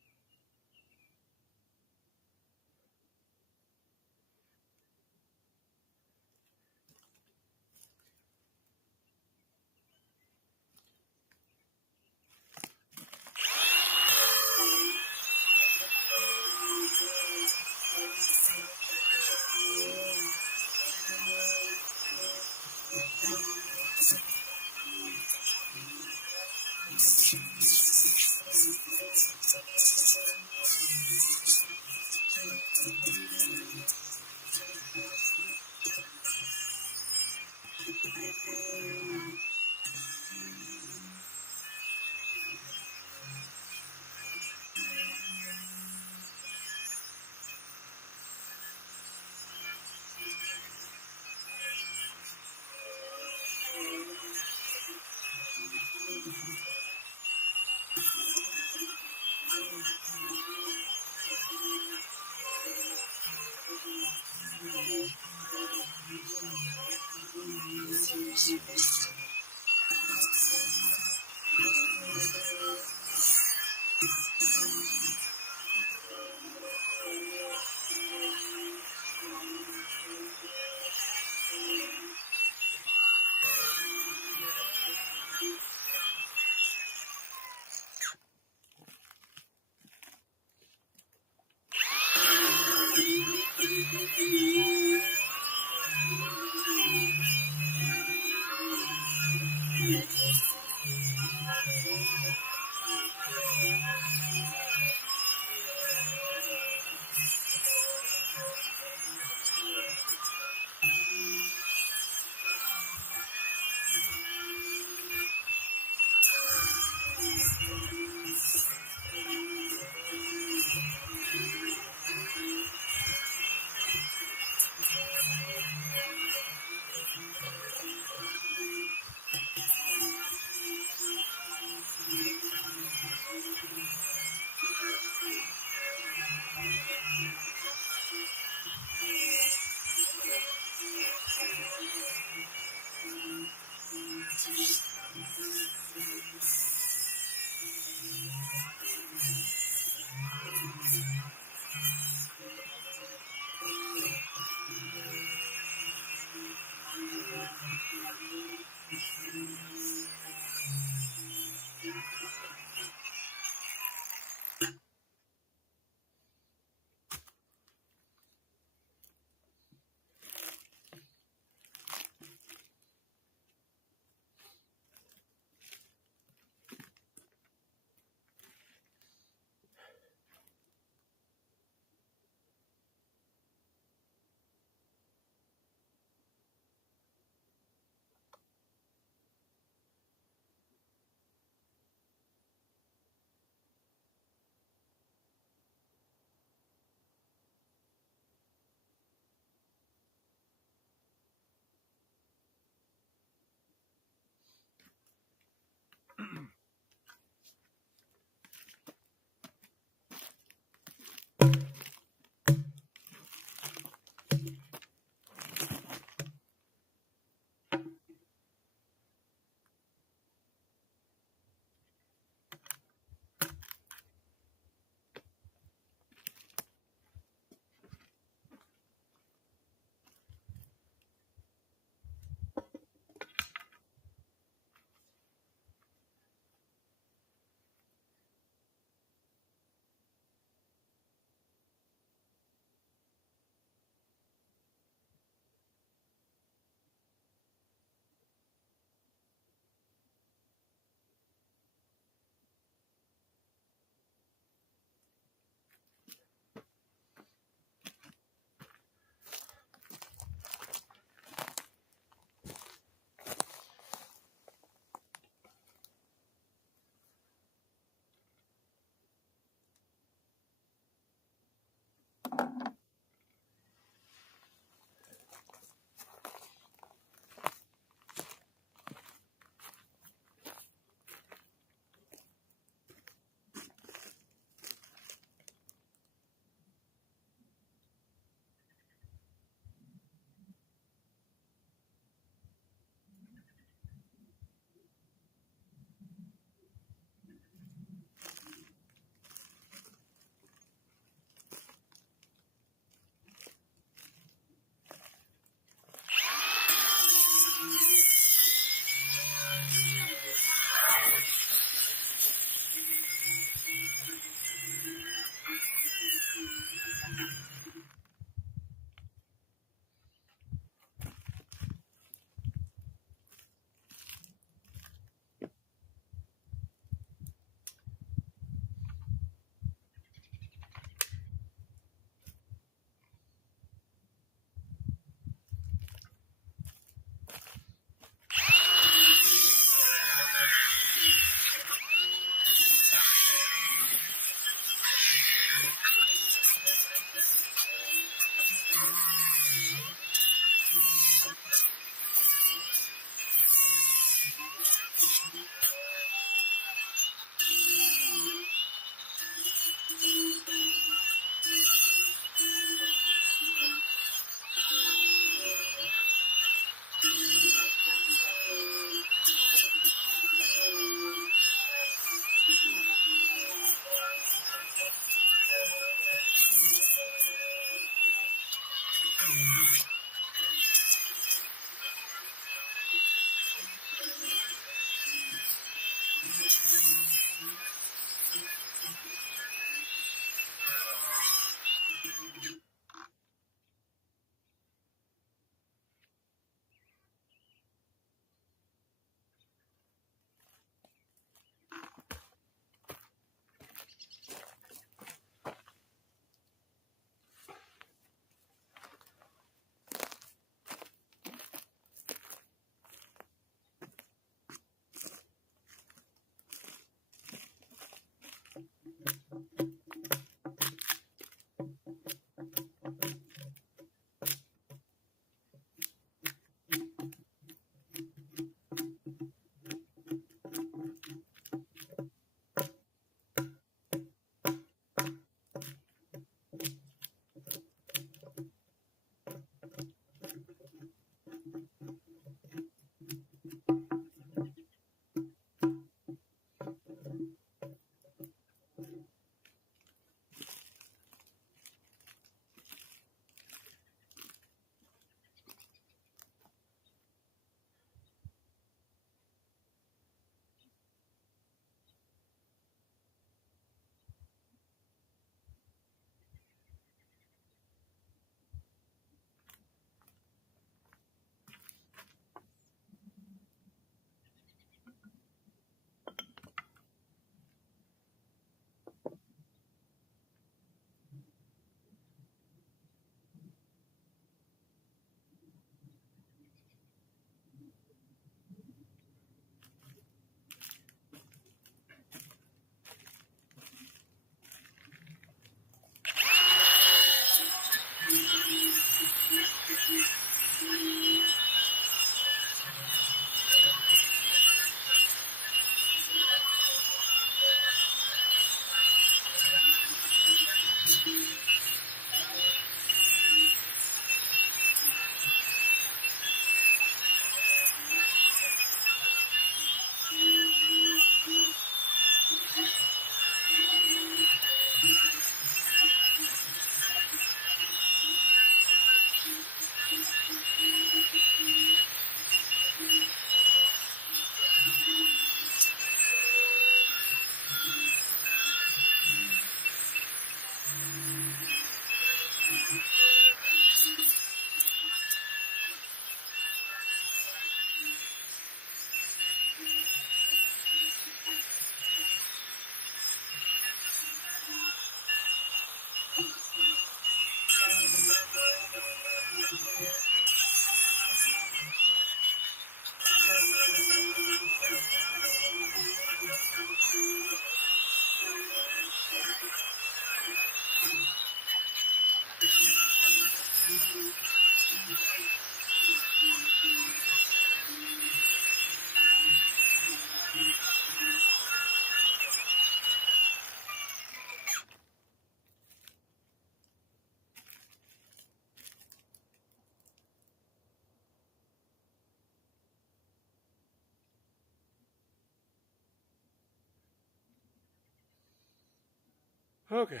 Okay.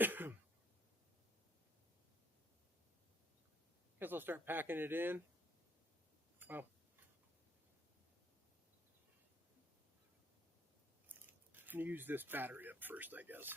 Guess I'll start packing it in. Well, I'm going to use this battery up first, I guess.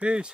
Peace.